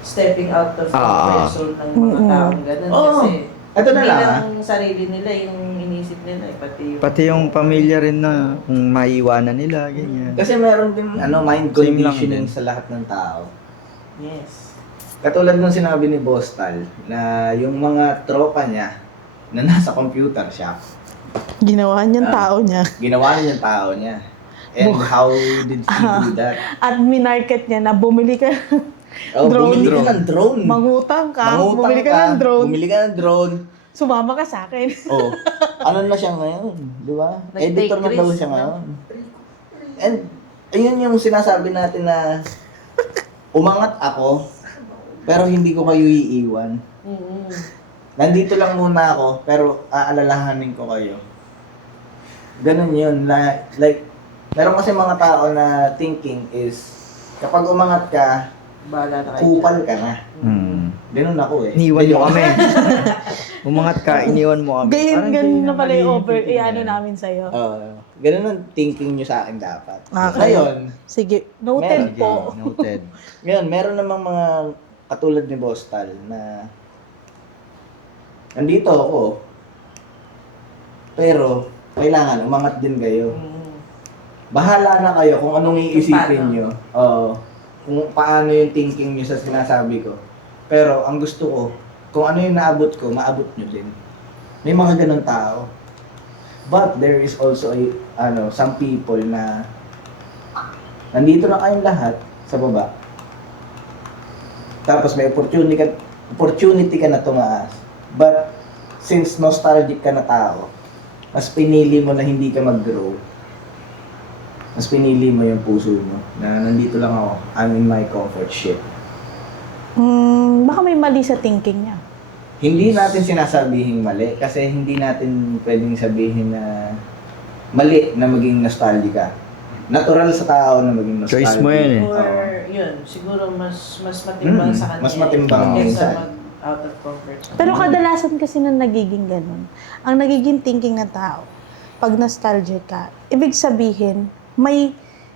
stepping out of the comfort zone ng mga Mm-mm. taong ganun. Oo. Kasi Ito na hindi lang, lang sarili nila yung inisip nila, pati yung... Pati yung pamilya rin na kung maiiwanan nila, ganyan. Kasi meron din mind Same lang conditioning din. sa lahat ng tao. Yes. Katulad nung sinabi ni Bostal na yung mga tropa niya na nasa computer shop, Ginawa niyang tao niya. ginawa niya yung tao niya. And how did he do that? At minarket niya na bumili ka, Oh, Drone. bumili ka ng drone. mangutang ka, Mangutang bumili ka ng drone, Bumili ka ng drone. sumama ka sa akin. Oh, ano na siya ngayon, di ba? Nag-take Editor na daw risk, siya no? ngayon. And, ayun yung sinasabi natin na umangat ako, pero hindi ko kayo iiwan. Mm-hmm. Nandito lang muna ako, pero aalalahanin ko kayo. Ganun yun. Like, meron kasi mga tao na thinking is, kapag umangat ka, Bahala na kayo. kupal ka na. Mm. Ganun ako eh. Iniwan mo kami. Umangat ka, iniwan mo kami. Parang Ganun ganyan na pala yung mali over, thinking ano yan. namin sa'yo. Ganun ang thinking nyo sa akin dapat. Okay. Ngayon, Sige, noted Meron. po. Noted. ngayon, meron namang mga katulad ni Boss Tal na nandito ako, pero kailangan umangat din kayo. Bahala na kayo kung anong iisipin nyo. Kung paano yung thinking nyo sa sinasabi ko. Pero ang gusto ko, kung ano yung naabot ko, maabot nyo din. May mga ganun tao. But there is also some people na nandito na kayong lahat sa baba. Tapos may opportunity ka na tumaas. But since nostalgic ka na tao, mas pinili mo na hindi ka mag-grow. Mas pinili mo yung puso mo na nandito lang ako. I'm in my comfort shit. Baka may mali sa thinking niya. Hindi natin sinasabihing mali kasi hindi natin pwedeng sabihin na mali na maging nostalgic ka. Natural sa tao na maging nostalgic. Choice mo yan eh. Or yun, siguro mas matimbang sa kanya. mas matimbang kaysa minsan. mag out of comfort zone. Pero kadalasan kasi na nagiging ganun. Ang nagiging thinking ng tao, pag nostalgic ka, ibig sabihin, may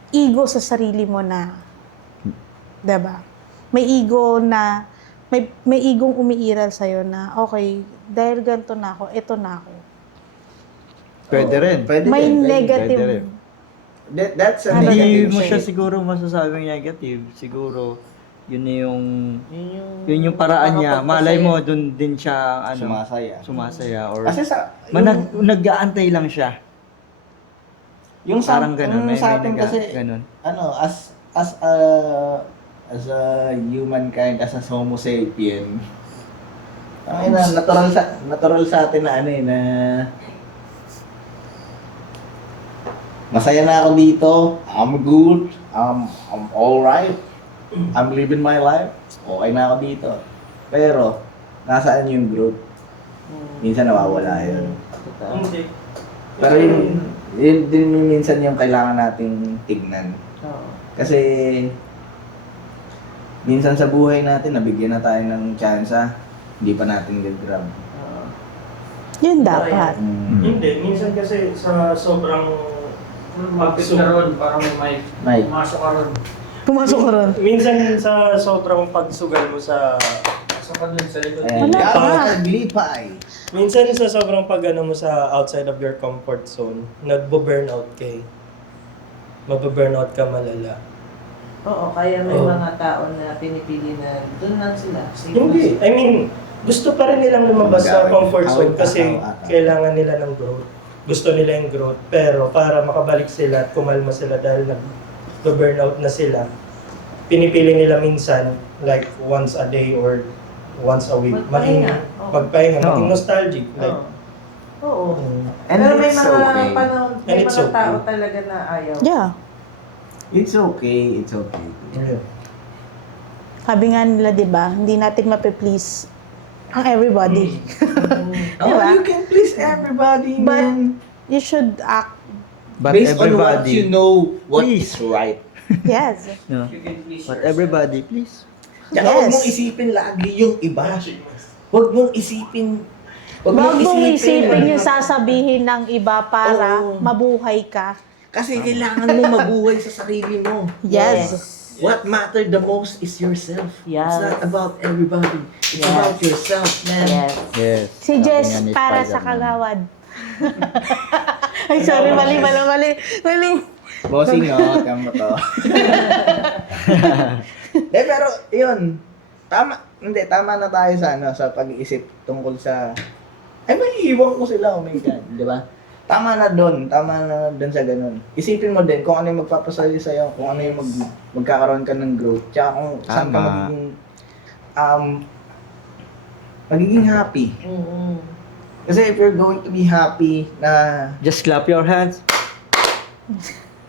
ego sa sarili mo na, diba? May ego na, may igong umiiral sa'yo na, okay, dahil ganito na ako, ito na ako. Pwede rin. Pwede May rin, pwede. negative. pwede rin. That's a Ano, Hindi negative mo siya shade. siguro masasabing negative. Siguro, yun na yung Yun yung paraan niya. Malay nakakapagpasaya. mo, dun din siya, Sumasaya. sumasaya. Or, Kasi sa, nag-aantay lang siya. yung sa, Parang ganun. May, sa may atin kasi, ganun. as a humankind, as a homo sapien, natural sa atin na na masaya na ako dito, I'm good, I'm alright, I'm living my life, okay na ako dito. Pero, nasaan yung growth? Minsan nawawala yun. Hindi. Pero yun din minsan yung kailangan nating tignan. Oo. Kasi minsan sa buhay natin, nabigyan na tayo ng tsansa, hindi pa natin nag-grab. Oo. Yun dapat. Hindi, minsan kasi sa sobrang Mapit ka ron, parang may Mike. pumasok ka ron. Pumasok ka ron. minsan sa sobrang pagsugal mo sa Pasok ka dun sa likod. Ayan, Wala pa. Glipay. minsan sa sobrang pag-ano mo sa outside of your comfort zone, nagbo-burnout ka eh. Mababurnout ka malala. Oo, kaya may Oo. mga tao na pinipili na doon lang sila. Safe Hindi, na I mean, gusto pa rin nilang lumabas sa comfort zone kasi kailangan nila ng growth. Gusto nila yung growth, pero para makabalik sila at kumalma sila dahil nag-burnout na sila, pinipili nila minsan, like once a day or once a week, maging Magpahinga. Oo. magpahinga, maging Oo. nostalgic. Like, Oo. And Pero may it's mga okay. panahon, And may it's mga okay. tao talaga na ayaw. Yeah. It's okay, it's okay. yeah. Sabi nga nila, di ba, hindi natin mape-please ang everybody. Oh, Diba? you can please everybody, But man. you should act, But Based on what everybody, you know, what Please. is right. yes. no. You can please But yourself. everybody, please. Tsaka huwag Yes. mong isipin lagi yung iba. Huwag mong isipin. Huwag mong isipin yung sasabihin ng iba para Oo. mabuhay ka. Kasi kailangan mo mabuhay sa sarili mo. Yes. What matters the most is yourself. Yes. It's not about everybody. It's Yes. about yourself, man. Yes. Yes. Si Sabi Jess nga ni para sa Spider-Man. kagawad. Ay, sorry, mali. Bossing, oh, tama to. Pero, yun. Tama na tayo sa pag-iisip tungkol sa, ay, maiiwan ko sila, oh my God, di ba? Tama na doon sa ganun. Isipin mo din kung ano yung magpapasaya sa'yo, kung ano yung magkakaroon ka ng growth, tsaka kung saan ka Tama. magiging happy. Kasi if you're going to be happy na, Just clap your hands.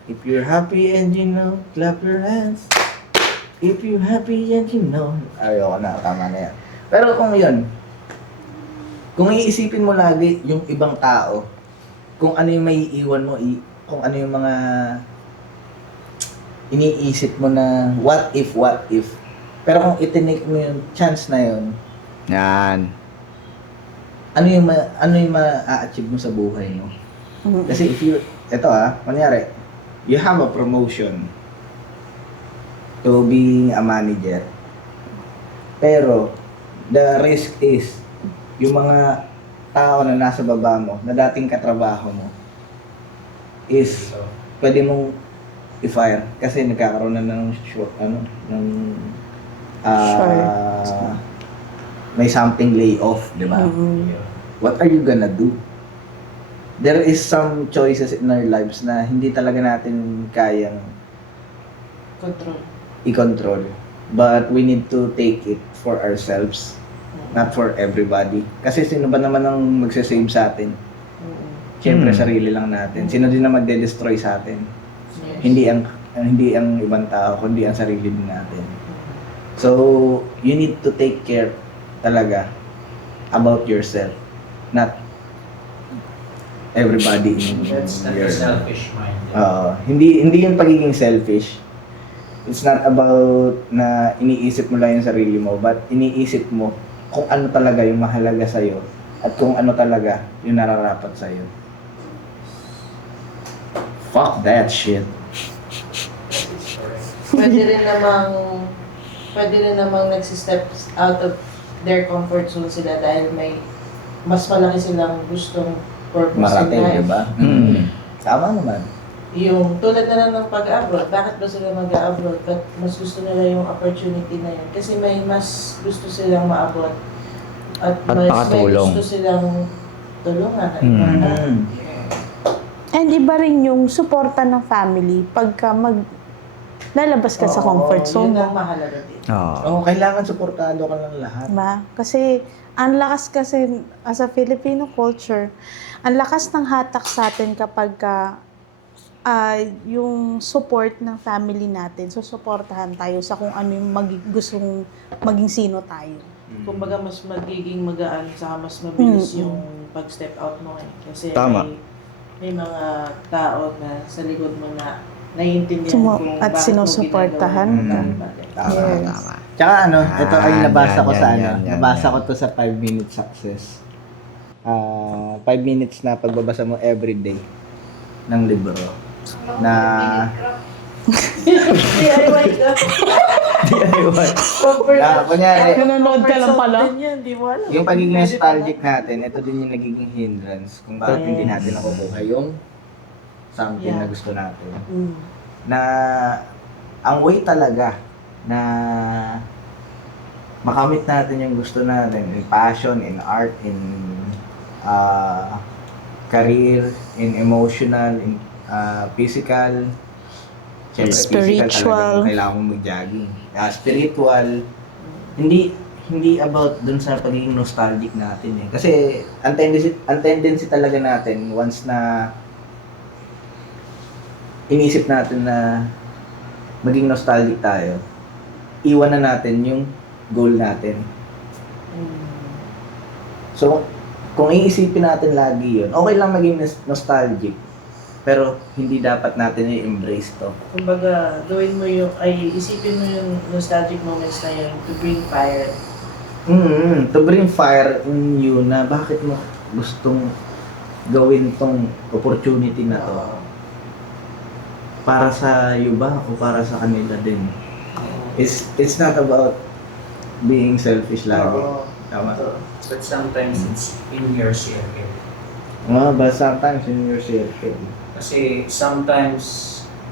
if you're happy and you know, clap your hands. If you're happy and you know, ayoko na, tama na yan. Pero kung yun, kung iisipin mo lagi yung ibang tao, kung ano yung may iiwan mo, kung ano yung mga iniisip mo na what if, Pero kung itinake mo yung chance na yun, Yan. ano yung ma-achieve mo sa buhay mo? Mhm. Kasi kunyari, you have a promotion to being a manager. Pero, the risk is, yung mga tao na nasa baba mo, na dating katrabaho mo, is, pwede mong i-fire kasi nagkakaroon na ng may something layoff, di ba? Mhm. What are you gonna do? There is some choices in our lives na hindi talaga natin kayang Control. i-control. But we need to take it for ourselves, not for everybody. Kasi sino ba naman ang magsasave sa atin? Siyempre, sarili lang natin. Sino din na magde-destroy sa atin? Yes. Hindi ang ibang tao, kundi ang sarili din natin. So, you need to take care talaga about yourself, not everybody in That's not your... a selfish mind. hindi yung pagiging selfish. It's not about na iniisip mo lang yung sarili mo, but iniisip mo kung ano talaga yung mahalaga sa'yo at kung ano talaga yung nararapat sa'yo. Fuck that shit. Pwede rin namang nagsistep out of their comfort zone sila dahil may mas malaki silang gustong purpose in Marating, life. diba? Tama naman. Yung tulad na lang ng pag-abroad, bakit ba sila mag-abroad? But mas gusto nila yung opportunity na yun. Kasi may mas gusto silang maabot. At mas may makatulong. gusto silang tulungan at ibang tao. And iba rin yung suporta ng family pagka lalabas ka sa comfort zone Yun ang mo. mahalaga din. Oo, kailangan suportado ka ng lahat. Diba? Kasi ang lakas kasi as a Filipino culture, ang lakas ng hatak sa atin kapag yung support ng family natin, so suportahan tayo sa kung ano yung gustong maging sino tayo. Kumbaga mas magiging magaan sa mas mabilis yung pag-step out mo eh. Kasi Tama. may mga tao na sa likod mo na naiintindihan kung At bakit sinusuportahan mo ka. ginagawa. Tama, Yes. tama. Tsaka ito ay nabasa ko sa yan. nabasa ko to sa 5-minute success. 5 minutes na pagbabasa mo everyday ng libro na DIY ka. DIY. Na, kunyari, Nanonood ka lang pala. Din yan, di mo alam. yung pagiging nostalgic natin, ito din yung nagiging hindrance kung bakit hindi natin nakukuha yung something na gusto natin. Na ang way talaga na makamit natin yung gusto natin in passion, in art, in career, in emotional, in physical, syempre physical Spiritual. talagang kailangan mong mag-jogging. Spiritual, hindi about dun sa pagiging nostalgic natin eh. Kasi ang tendency talaga natin once na inisip natin na maging nostalgic tayo, iwan na natin yung goal natin. So, kung iisipin natin lagi yun, okay lang maging nostalgic, pero hindi dapat natin i-embrace to. Kumbaga, isipin mo yung nostalgic moments na yun to bring fire. To bring fire in you na bakit mo gustong gawin tong opportunity na to. Para sa iyo ba o para sa kanila din? It's not about being selfish lagi. Tama. But sometimes it's in your circle. But sometimes in your circle. Kasi sometimes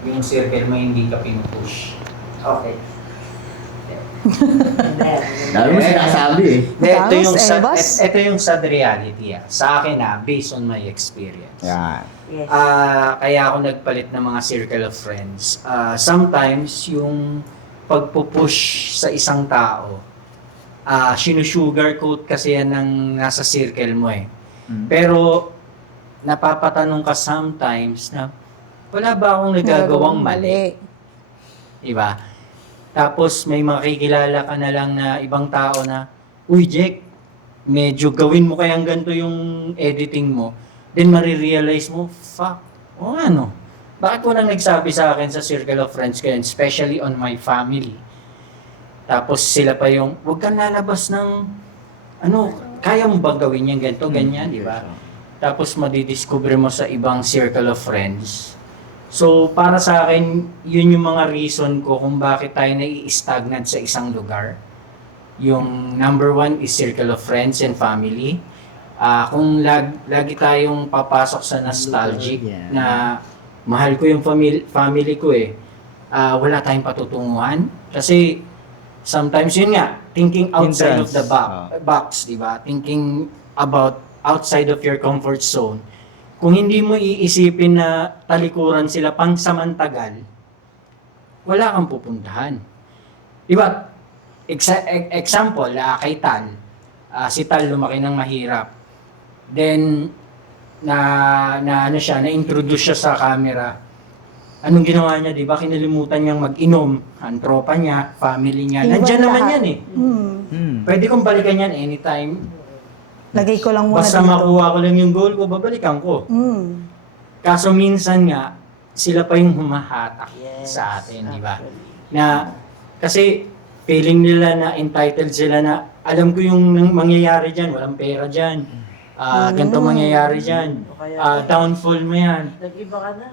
yung circle mo hindi ka pinupush. Okay. Dami mo sinasabi eh. Ito yung Evas? ito yung sad reality sa akin based on my experience. Yan. Yes. Kaya ako nagpalit ng mga circle of friends. Sometimes yung pagpupush sa isang tao, sinusugarcoat kasi yan ng nasa circle mo eh. Pero napapatanong ka sometimes na wala ba akong nagagawang mali? Diba? Tapos may makikilala ka na lang na ibang tao na, uy Jack, medyo gawin mo kayang ganito yung editing mo. Then marirealize mo, fuck, o ano? Bakit walang nagsabi sa akin sa circle of friends ko yun, especially on my family? Tapos sila pa yung, huwag kang lalabas ng, ano, kaya mo bang gawin yan, ganito, ganyan, di ba? Tapos madidiscover mo sa ibang circle of friends. So, para sa akin, yun yung mga reason ko kung bakit tayo nai-stagnant sa isang lugar. Yung number one is circle of friends and family. Kung lagi tayong papasok sa nostalgic Yeah. na mahal ko yung family ko wala tayong patutunguhan. Kasi sometimes yun nga, thinking outside of the box, di ba? Thinking about outside of your comfort zone. Kung hindi mo iisipin na talikuran sila pang samantagal, wala kang pupuntahan. Di ba? Example, kay Tal. Si Tal lumaki ng mahirap. Then, na-introduce siya sa camera. Anong ginawa niya, di ba? Kinalimutan niyang mag-inom. Ang tropa niya, family niya. Iwan Nandiyan naman lahat. yan eh. Hmm. Pwede kong balikan yan anytime. Lagay ko lang muna Basta dito. makuha ko lang yung goal ko, babalikan ko. Kaso minsan nga, sila pa yung humahatak sa atin, di ba? Na, kasi feeling nila na entitled sila na alam ko yung mangyayari dyan, walang pera dyan. Ganito mangyayari dyan. Downfall mo yan. Nag-iba ka na.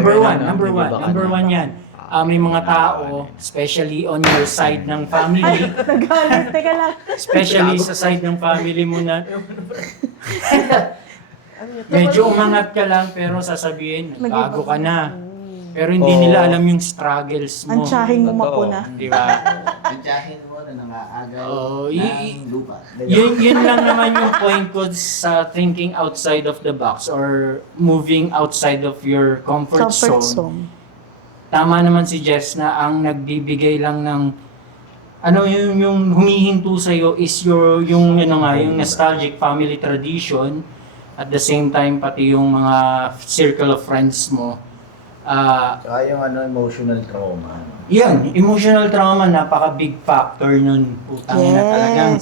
Number one Nag-iba ka na. yan. May mga tao, especially on your side ng family, Nagalit, teka lang. especially sa side ng family mo na medyo umangat ka lang pero sasabihin, bago ka na. Pero hindi nila alam yung struggles mo. Ang tsahing mo Totoo. mapuna. Di ba? Adyahin mo na nangaagaw Oo, ng lupa. Yun lang naman yung point ko sa thinking outside of the box or moving outside of your comfort zone. Tama naman si Jess na ang nagbibigay lang ng ano yung humihinto sa iyo is yung nostalgic family tradition at the same time pati yung mga circle of friends mo. Tsaka yung emotional trauma. Yan, emotional trauma napaka-big factor nun. Putang ina talagang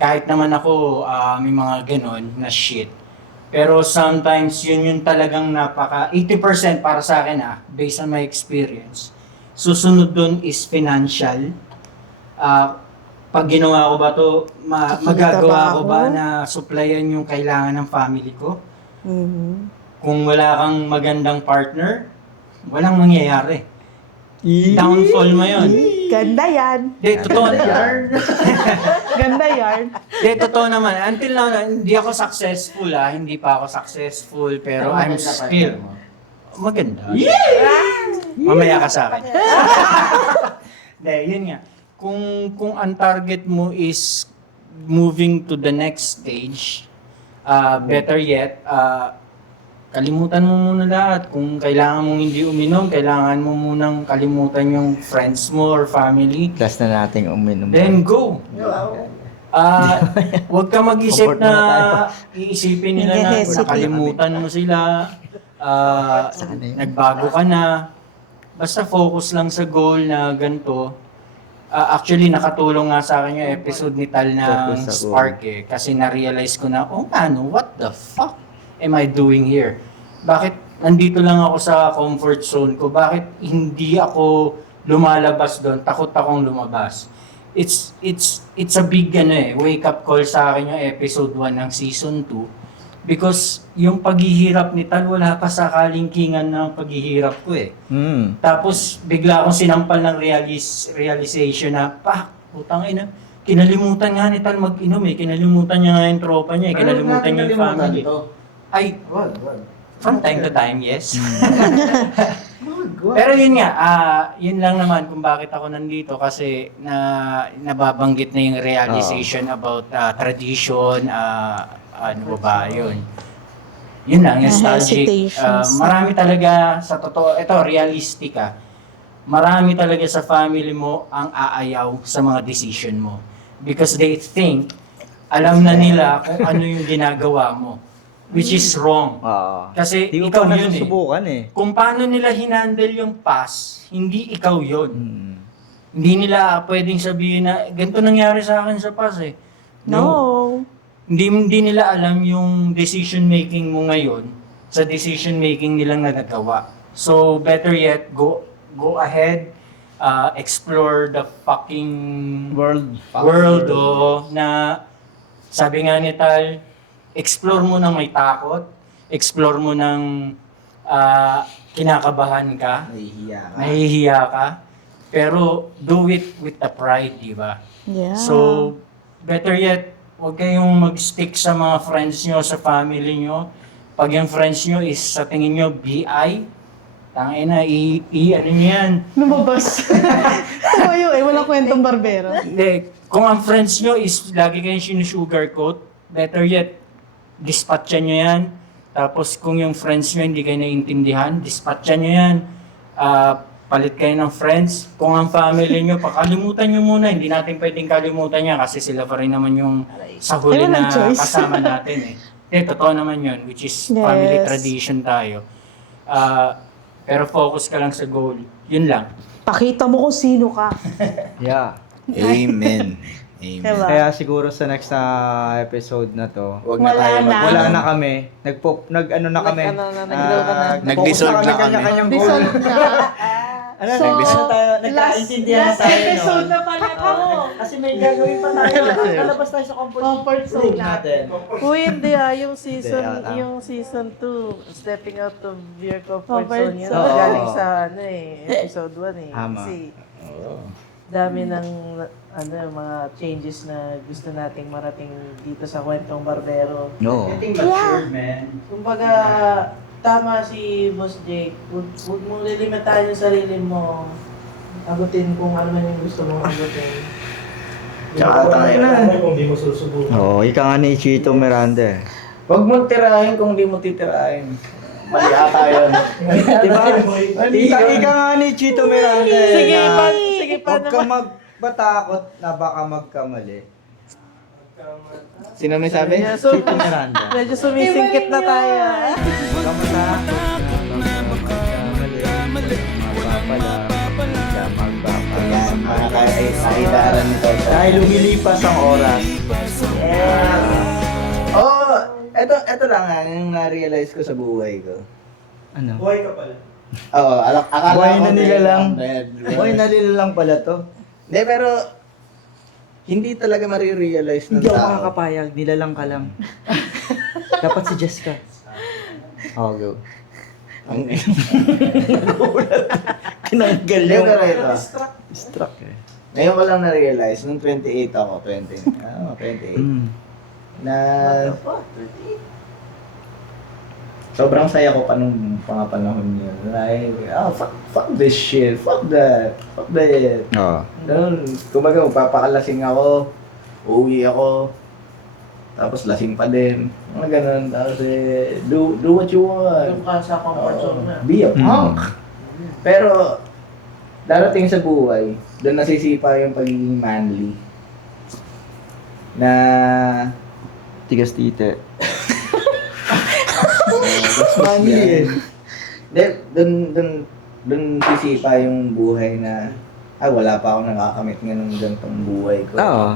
kahit naman ako may mga ganon na shit. Pero sometimes yun yung talagang 80% para sa akin based on my experience. Susunod dun is financial. Pag ginawa ko ba to, magagawa ko ba na supplyan yung kailangan ng family ko? Kung wala kang magandang partner, walang mangyayari. Downfall mo yun. Ganda yan. Di, totoo na. Ganda yan. Di, totoo naman. Until now, hindi ako successful Hindi pa ako successful, pero I'm still maganda. Mamaya ka sa akin. Di, yun nga. Kung ang target mo is moving to the next stage, better yet, kalimutan mo muna lahat. Kung kailangan mong hindi uminom, kailangan mo munang kalimutan yung friends mo or family. Last na nating uminom. Then go. Huwag ka mag-isip Comfort na muna iisipin nila na Nag-hesitate. nakalimutan mo sila, nagbago ka na. Basta focus lang sa goal na ganito. Actually, nakatulong nga sa akin yung episode ni Tal na Focus sa goal. Spark kasi na-realize ko na, what the fuck am I doing here? Bakit nandito lang ako sa comfort zone ko? Bakit hindi ako lumalabas doon? Takot akong lumabas. It's a big wake up call sa akin yung episode 1 ng season 2 because yung paghihirap ni Tal wala pa sa kalingkingan ng paghihirap ko Tapos bigla akong sinampal ng realization na putang ina, kinalimutan nga ni Tal mag-inom kinalimutan niya nga yung tropa niya kinalimutan niya yung family. Ay, from time to time, yes. Pero yun nga, yun lang naman kung bakit ako nandito kasi nababanggit na yung realization about tradition, ano ba yun. Yun lang, nostalgic. Hesitations. Marami talaga sa totoo, ito realistic marami talaga sa family mo ang aayaw sa mga decision mo. Because they think, alam na nila kung ano yung ginagawa mo. Which is wrong. Kasi Di ko ikaw pa yun nasusubukan Kung paano nila hinandle yung past, hindi ikaw yun. Hindi nila pwedeng sabihin na, ganito nangyari sa akin sa past No. Hindi nila alam yung decision making mo ngayon sa decision making nilang nagagawa. So better yet, go ahead, explore the fucking World. world, na sabi nga ni Tal, explore mo nang may takot, explore mo nang kinakabahan ka, Nahihiya ka. nahihiya ka, pero do it with the pride, di ba? Yeah. So, better yet, huwag kayong mag-stick sa mga friends nyo, sa family nyo. Pag yung friends nyo is sa tingin nyo BI, tangina, ano nyo yan? Lumabas. Tumayo walang kwentong barbero. Hindi, kung ang friends nyo is lagi kayong sinusugarcoat, better yet, dispatchan nyo yan. Tapos kung yung friends nyo hindi kayo naiintindihan, dispatchan nyo yan. Palit kayo ng friends. Kung ang family nyo, pakalimutan nyo muna. Hindi natin pwedeng kalimutan yan kasi sila pa rin naman yung sa huli Ay, walang na choice. kasama natin totoo naman yun, which is family Yes. tradition tayo. Pero focus ka lang sa goal. Yun lang. Pakita mo kung sino ka. Yeah. Amen. Amen. Diba? Kaya siguro sa next na episode na to, Huwag na Wala tayo na. wala na kami. Nag-ano na kami. Nag-grow ka na. Nag-dissolve na kami. Kanya-kanyang goal. Dissolve na. Ano, So, nag-dissolve tayo. last Nagkaintindihan na tayo. episode nun. na pala to. Kasi may gagawin pa tayo. Lalabas tayo sa Comfort zone room natin. Uy, hindi yung season, Hindi, yung season 2, stepping out of your comfort Comfort zone, yan zone. galing sa episode 1 Tama. Kasi dami ng mga changes na gusto nating marating dito sa Kwentong Barbero. No. Getting matured, man. Kumbaga, tama si Boss Jake. Huwag mong lilimitahin yung sarili mo. Agutin kung ano man yung gusto mong agutin. Tsaka tayo na. Kung di mo susubukan. Oo, ika nga ni Chito Miranda. Huwag mong tirahin kung di mo titirahin. Mali ata yun. Diba? Ika nga ni Chito Miranda. Sige, na sige pa huwag ka magbatakot na baka magkamali. Sino may sabi? Yeah, so, Chito Miranda. medyo sumisingkit na tayo. Huwag ka matakot na baka magkamali. Mapapala ka magbapala. Ayan, mga kaidaran nito. Dahil lumilipas ang oras. Oh, eto lang yung na-realize ko sa buhay ko. Ano? Buhay ka pala. Oo, akala Buhay ko na nila lang. Buhay na Hindi, nila lang pala to. pero hindi talaga marirealize ng Hindi ako tao. makakapayag, nilalang ka lang. Dapat si Jessica. Oh, go. Ang Kinanggal Hindi, yung... pero ito. Struck eh. Ngayon ko lang na-realize, nung 28 ako, 28. Mm. Na sobrang saya ko pa nung mga panahon yun. Like, fuck this shit, fuck that. Oo. Ganun, kumbaga magpapakalasing ako, uuwi ako, tapos lasing pa din. Mga ganun, tapos do what you want. Yung ka sa comfort zone na. Be a punk. Pero, darating sa buhay, doon nasisipa yung pagiging manly. Na, Tigas tite. manly eh. Doon sisipa yung buhay na, wala pa akong nakakamit nga ng ganitong buhay ko. Oo.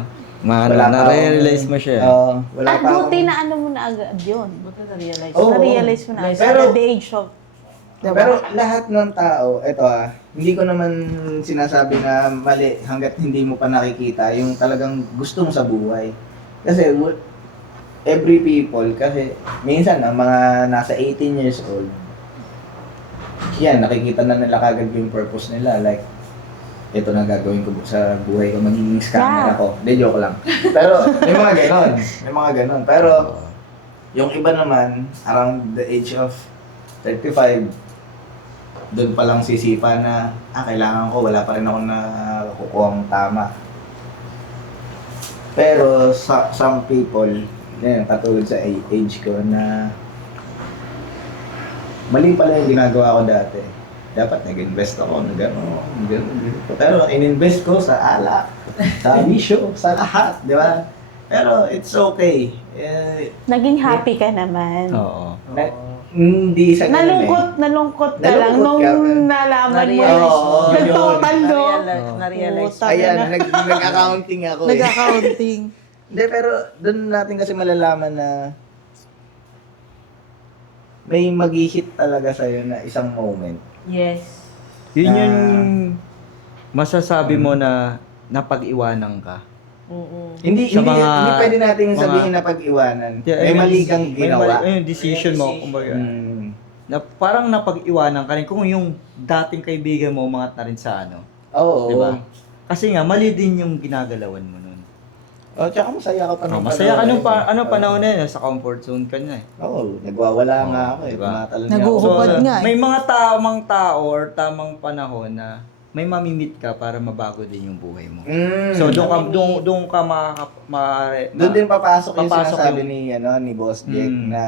Wala pa Na-realize mo siya. Wala At pa buti akong- na ano mo na agad yun. Buti na-realize. Oo. Na-realize mo na agad. Pero- At the age of... Diba? Pero lahat ng tao, hindi ko naman sinasabi na mali hanggat hindi mo pa nakikita yung talagang gusto mo sa buhay. Kasi every people, kasi minsan ang mga nasa 18 years old, yan, nakikita na nila kagad yung purpose nila. Like, ito na gagawin ko sa buhay ko, magiging scammer Yeah. ako. Hindi, joke lang. Pero may mga ganon. May mga ganon. Pero yung iba naman, around the age of 35, doon pa lang sisipa na, kailangan ko, wala pa rin ako na kukuhang tama. Pero some people, yan, katulad sa age ko na mali pala yung ginagawa ko dati. Dapat nag-invest ako na gano'n. Pero in-invest ko sa alak, sa bisyo, sa lahat, di ba? Pero it's okay. Naging happy ka naman. Oo. Hindi sa ganun Nalungkot ka lang Nalungkot nung ka. nalaman mo. Oo, Nag-total, no? Na-realize. Puta Ayan, na. nag-accounting ako eh. Nag-accounting. Hindi, pero doon natin kasi malalaman na may mag-hit talaga sa'yo na isang moment. Yes. Yun yung masasabi mo na napag-iwanan ka? Hindi Sa hindi mga- hindi pwede nating mga- sabihin na pag-iwanan. Yeah, May mali kang May ginawa. mali, yung decision mo, kumbaga. Na parang napag-iwanan ka rin kung yung dating kaibigan mo umangat na rin sa ano. Oo. Di ba? Kasi nga, mali din yung ginagalawan mo nun. Oh, tsaka masaya ka pa nung Masaya ka nung panahon. panahon na yun, sa comfort zone ka na eh. Oo, nagwawala nga ako eh. Diba? Tumatalon nga ako. Naguhubad nga eh. May mga tamang tao or tamang panahon na may mamimit ka para mabago din yung buhay mo. So doon ka Doon din papasok yung Papasok sinasabi yung- ni Boss Jake Mm. na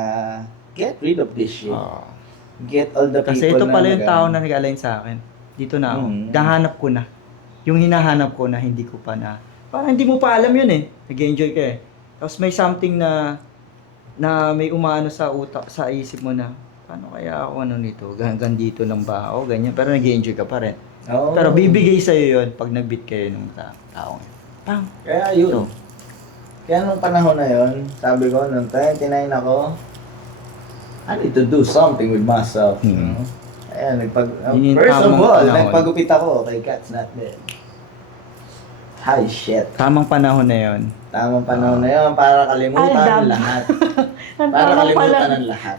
get rid of this shit. Ah. Get all the Kasi people ito pala yung na tao na nag-align sa akin. Dito na ako. Mm. Nahanap ko na. Yung hinahanap ko na hindi ko pa na. Parang hindi mo pa alam yun eh. Nag-enjoy ka eh. Tapos may something na may umaano sa utak, sa isip mo na, paano kaya ako nito? Hanggang dito lang ba ako? Ganyan. Pero nag-enjoy ka pa rin. Oo. Pero bibigay sa'yo yun pag nag-beat kayo ng tao. Pang. Kaya yun. Kaya nung panahon na yun, sabi ko, nung 29 ako, I need to do something with myself. Hmm. Ayan, Yun yung first of tamang all, panahon. nagpagupit ako kay Cat's Not Dead. Hi, shit. Tamang panahon na yun. Tamang panahon na yun para kalimutan Aldab. lahat. Ang Para tama kalimutan pala. ng lahat.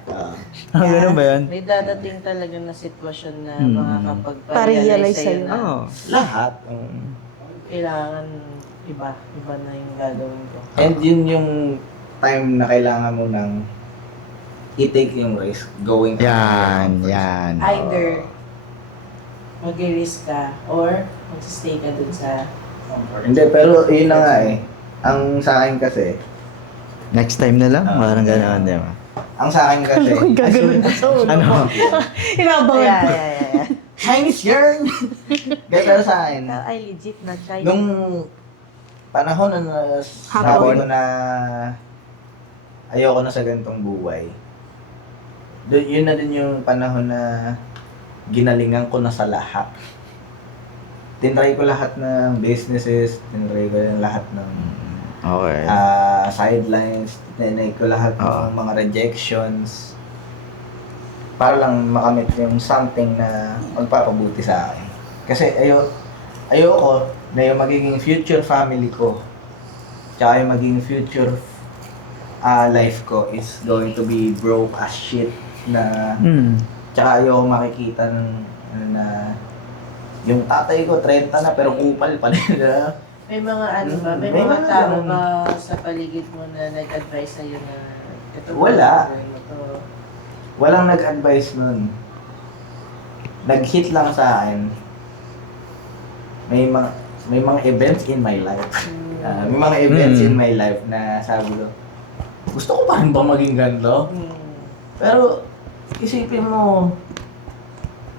Ganun ba yun? May dadating talaga na sitwasyon na Hmm. makakapagpa-realize Pa-realize sa'yo sa'yo. na Oo. Lahat. kailangan iba na yung gagawin ko. And yun yung time na kailangan mo nang i-take yung risk going out. yan. Either mag-risk ka or mag-stay ka dun sa comfort. Hindi, pero yun na nga eh. Ang sa akin kasi, Next time na lang, parang gano'n, di ba? ang sa akin kasi, Gagawin ko sa ulo. Ano? Inabangan ko. Chinese yarn! Pero sa akin, Ay, legit na Chinese. nung panahon na sabi Hapon. ko na ayoko na sa ganitong buhay, yun na din yung panahon na ginalingan ko na sa lahat. Tinry ko lahat ng businesses, tinry ko yung lahat ng Okay. sidelines, tinry ko lahat ng mga rejections para lang makamit yung something na magpapabuti sa akin. Kasi ayoko na yung magiging future family ko tsaka yung magiging future life ko is going to be broke as shit na tsaka ayoko makikita ng na yung tatay ko 30 na pero kupal pa rin na. May mga ano ba? May May mga mga tao ganun. ba sa paligid mo na nag-advise sa'yo na ito Wala. gawin mo to? Walang nag-advise nun. Nag-hit lang sa akin. May mga events in my life. May mga events in my life na sabi ko, gusto ko pa rin ba maging ganito? Pero isipin mo,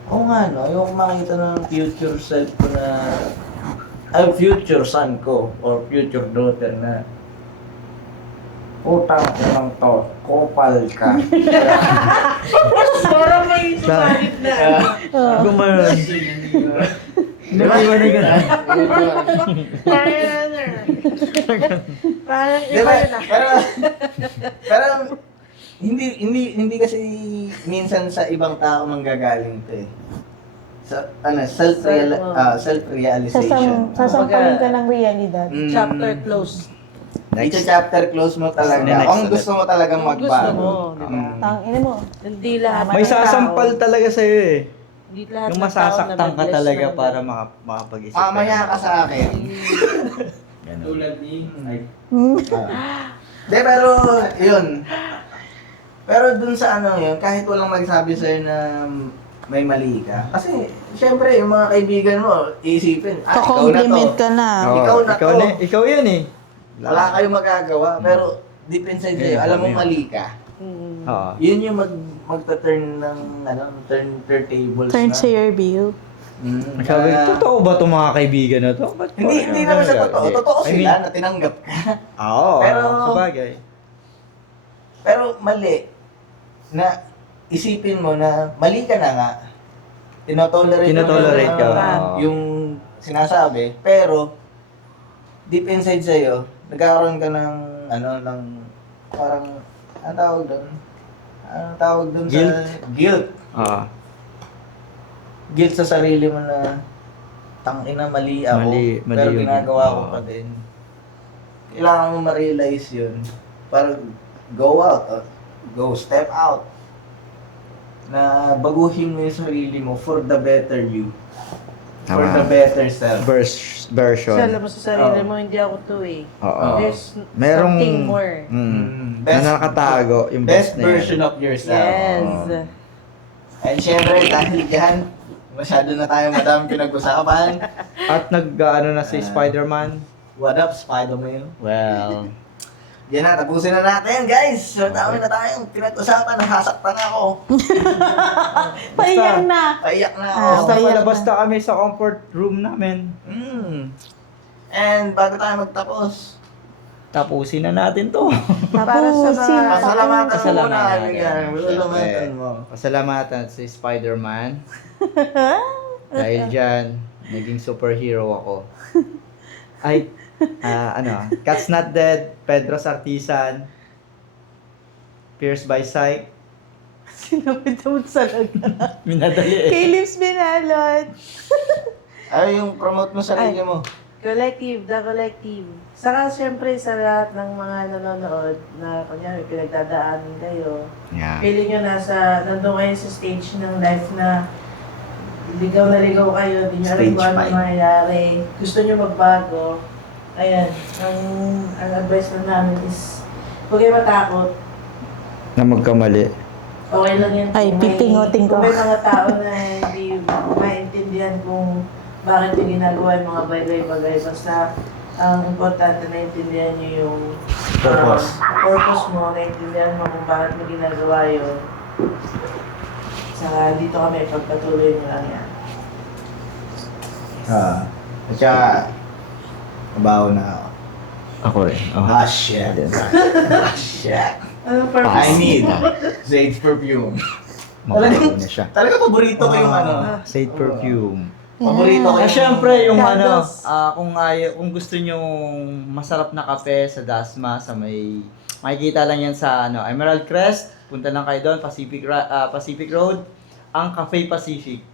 oo nga no, yung makita ng future self ko na, future son ko or future daughter na, utang lang to, kupal ka. Parang may sumalit na. Gumanon. Nag-iwan na gano'n. Parang Diba? iba na. Pero hindi kasi minsan sa ibang tao manggagaling 'to eh. Self-realization. Sasampalin ka ng realidad. Mm. Chapter close. Next chapter close mo talaga. Next Kung ulit. gusto mo talagang Kung gusto magbago. mo, di ba? Tangina mo. Hindi lahat May ng tao- sasampal talaga sa'yo eh. Hindi lahat Yung ng tao masasaktan ka nabibless talaga ng para ganun. makapag-isip ka. Mamaya ka sa akin. Ganun. De, pero yun. Pero dun sa ano yun, kahit walang magsabi sa'yo na may mali ka. Kasi, syempre, yung mga kaibigan mo, iisipin, ikaw na to. Ka-compliment ka na. Ikaw na to. Ikaw yun eh. Wala kayong magagawa, pero deep inside sa'yo, alam mo mali ka. Oo. Yun yung magta-turn ng, turntables Turn na. to your view. Sabi, Na- totoo ba itong mga kaibigan na to? Ba't Hindi naman sa totoo. Totoo I mean, sila na tinanggap ka. Oo, Pero- sabagay. Pero mali na isipin mo na mali ka na nga. Tinotolerate Tinotolerate mo ka. na yung sinasabi, pero deep inside sa'yo, nagkakaroon ka ng ng parang anong tawag doon Guilt? sa guilt. Oo. Guilt sa sarili mo na tangina mali ako, Mali pero yun. ginagawa ko Oo. pa din. Kailangan mo ma-realize yun. Parang go out, go step out. Na baguhin mo yung sarili mo for the better you. For Tama. the better self. Version. Kasi alam mo sa sarili Oo. mo, hindi ako to eh. Oo. There's Merong something more. na nakatago yung best best na yan. version of yourself. Yes. And syempre, dahil dyan, masyado na tayo madami pinag-usapan. At nag-ano na si Spider-Man. What up, Spider-Man? Well, Yan na, tapusin na natin, guys. So, dami na tayong pinag-usapan. Nasasaktan ako. Paiyak na. Paiyak na ako. Ah, basta Kaya palabas na. na kami sa comfort room namin. And bago tayo magtapos, Tapusin na natin to. Para sa Tapusin. mga- pasalamatan mo muna. Pasalamatan. Ano yan? Pasalamatan mo. Pasalamatan si Spider-Man. Dahil dyan, naging superhero ako. Ay, Cat's Not Dead, Pedro Sartisan, Pierce by Sight, Sinamit-amit sa laga. minadali eh. Kay Lips Binalot. Ay, yung promote mo sarili mo. Collective, the collective. Saka siyempre sa lahat ng mga nanonood na kunyari pinagdadaanan kayo, Yeah. feeling nyo nandun kayo sa stage ng life na ligaw na ligaw kayo, di nyo alam Stage kung ano five. mangyayari. Gusto nyo magbago. Ayan, ang advice na namin is, huwag kayo matakot. Na magkamali. Okay lang yan. Ay, kung may- pipingutin ko. Kung may mga tao na hindi maintindihan kung bakit yung ginagawa yung mga bagay-bagay. Basta, ang importante naintindihan nyo yung purpose mo, naintindihan mo kung bakit mo ginagawa yun. Saka dito kami, pagpatuloy nyo lang yan. At saka, kabaho na ako. Ako rin. Oh. Ah, shit. Ah, shit. Anong purpose? I need Zade's perfume. Mabaho na siya. Talaga paborito ko yung ano. Shade perfume. Paborito ko Eh, yung... syempre, yung Candles. kung gusto nyo masarap na kape sa Dasma, sa makikita lang yan sa Emerald Crest, punta lang kayo doon, Pacific Road, ang Cafe Pacific.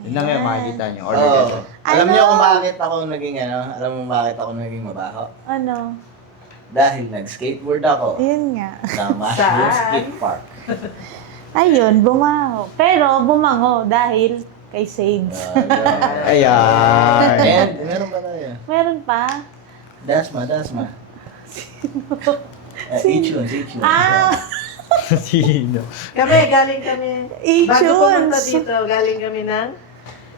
Yun lang yung makikita nyo. Order Oo. kayo. Alam Ano? niyo kung bakit ako naging alam mo bakit ako naging mabaho? Ano? Dahil nag-skateboard ako Yun nga. sa Mashville Saan? Skate Park. Ayun, bumango. Pero bumango dahil kay Sage. Ayan. And, meron ba tayo? Meron pa? Dasma. Ichun. Ah! Sino? Kami, galing kami. Bago pumunta E-tunes! dito, galing kami ng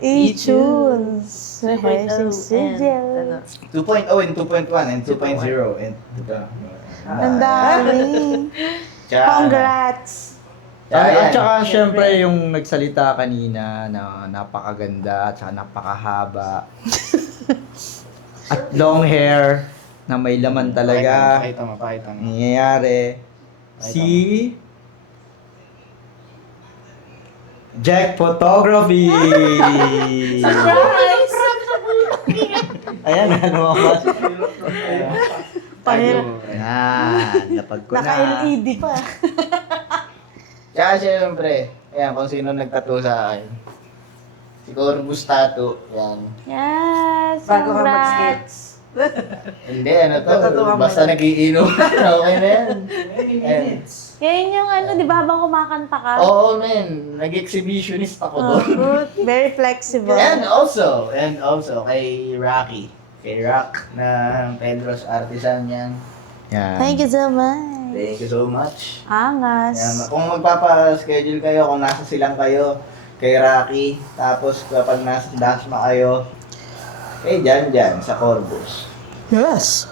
E-tunes! 2.0 Rehearsing sigil. and 2.0 and 2.1 and 2.0 and Ang dami. Congrats! At saka syempre yung nagsalita kanina na napakaganda at saka napakahaba. At long hair na may laman talaga. Pakita mo. Nangyayari. Si Jack Photography! Ayan, ano ako. Yan, napag ko na. Naka-LED pa. Tsaka syempre, ayan, kung sino nagtattoo sa akin. Si Corbus Tattoo, yan. Yes! bago ka Congrats! mag-skate. Hindi, ano to, Natatuwa mo basta yun. nagiinom. Okay na yan. And, Yan yung di ba habang kumakanta ka? oo, men, nag-exhibitionist ako doon. Good. Very flexible. And also, kay Rocky. Kay Rock na Pedro's Artisan yan. Yan. Thank you so much. Thank you so much. Angas. Yan, kung magpapa-schedule kayo, kung nasa silang kayo, kay Rocky, tapos kapag nasa Dasma kayo, dyan, sa Corbus. Yes.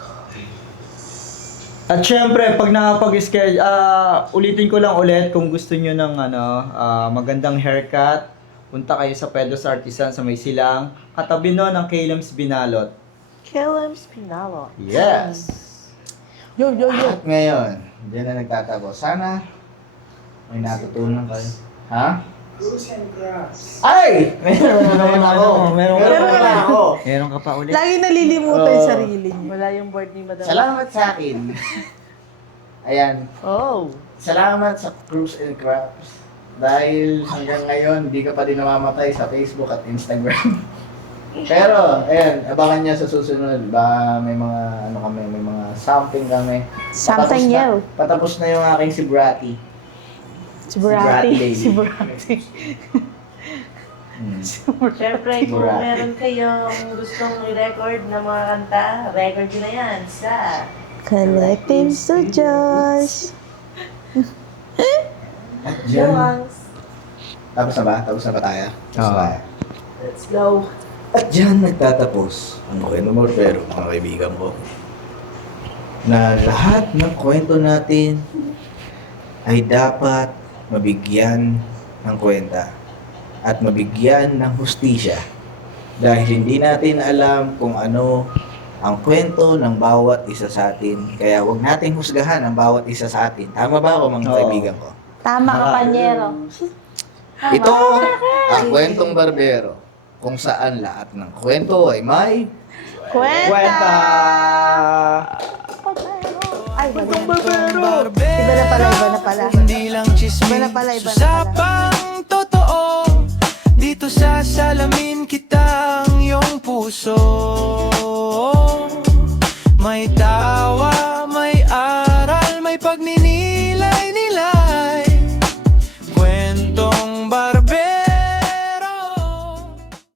At syempre, pag nakapag-schedule, ulitin ko lang ulit kung gusto nyo ng magandang haircut, punta kayo sa Pedro's Artisan sa May Silang, katabi nun ng Caleb's Binalot. Killam Spinalo. Yes! Yo. At ngayon, dyan na nagtatago. Sana may natutunan kayo. Ha? Ay! Meron na naman ako. Meron ka Meron pa na ako. Meron ka pa ulit. Lagi nalilimutan yung Oo. sarili niya. Wala yung board ni Madam. Salamat sa akin. Ayan. Oh. Salamat sa Cruise and Crafts. Dahil hanggang ngayon, hindi ka pa din namamatay sa Facebook at Instagram. Pero, ayan, abangan niya sa susunod. Ba, may mga, ano kami, may mga something kami. Something new. Patapos na yung aking si Bratty. Si Burati. lady. Si Burati. Siyempre, kung Mura. meron kayong gustong i-record na mga kanta, record nyo na yan sa Collective Studios. At dyan, Joangs. tapos na ba? Tapos na ba tayo? Tapos na Oo. tayo. Let's go. At dyan nagtatapos ang kwento mo, pero mga kaibigan ko, na lahat ng kwento natin ay dapat mabigyan ng kwenta at mabigyan ng hustisya dahil hindi natin alam kung ano ang kwento ng bawat isa sa atin. Kaya huwag nating husgahan ang bawat isa sa atin. Tama ba ako mga Oo. kaibigan ko? Tama ka, Panyero. Ito ang kwentong barbero kung saan lahat ng kwento ay may Kwenta! Ay, barbero! Iba na pala, iba na pala. Hindi lang chismis, Iba na pala, iba na pala. usapang totoo. Dito sa salamin kita ang iyong puso.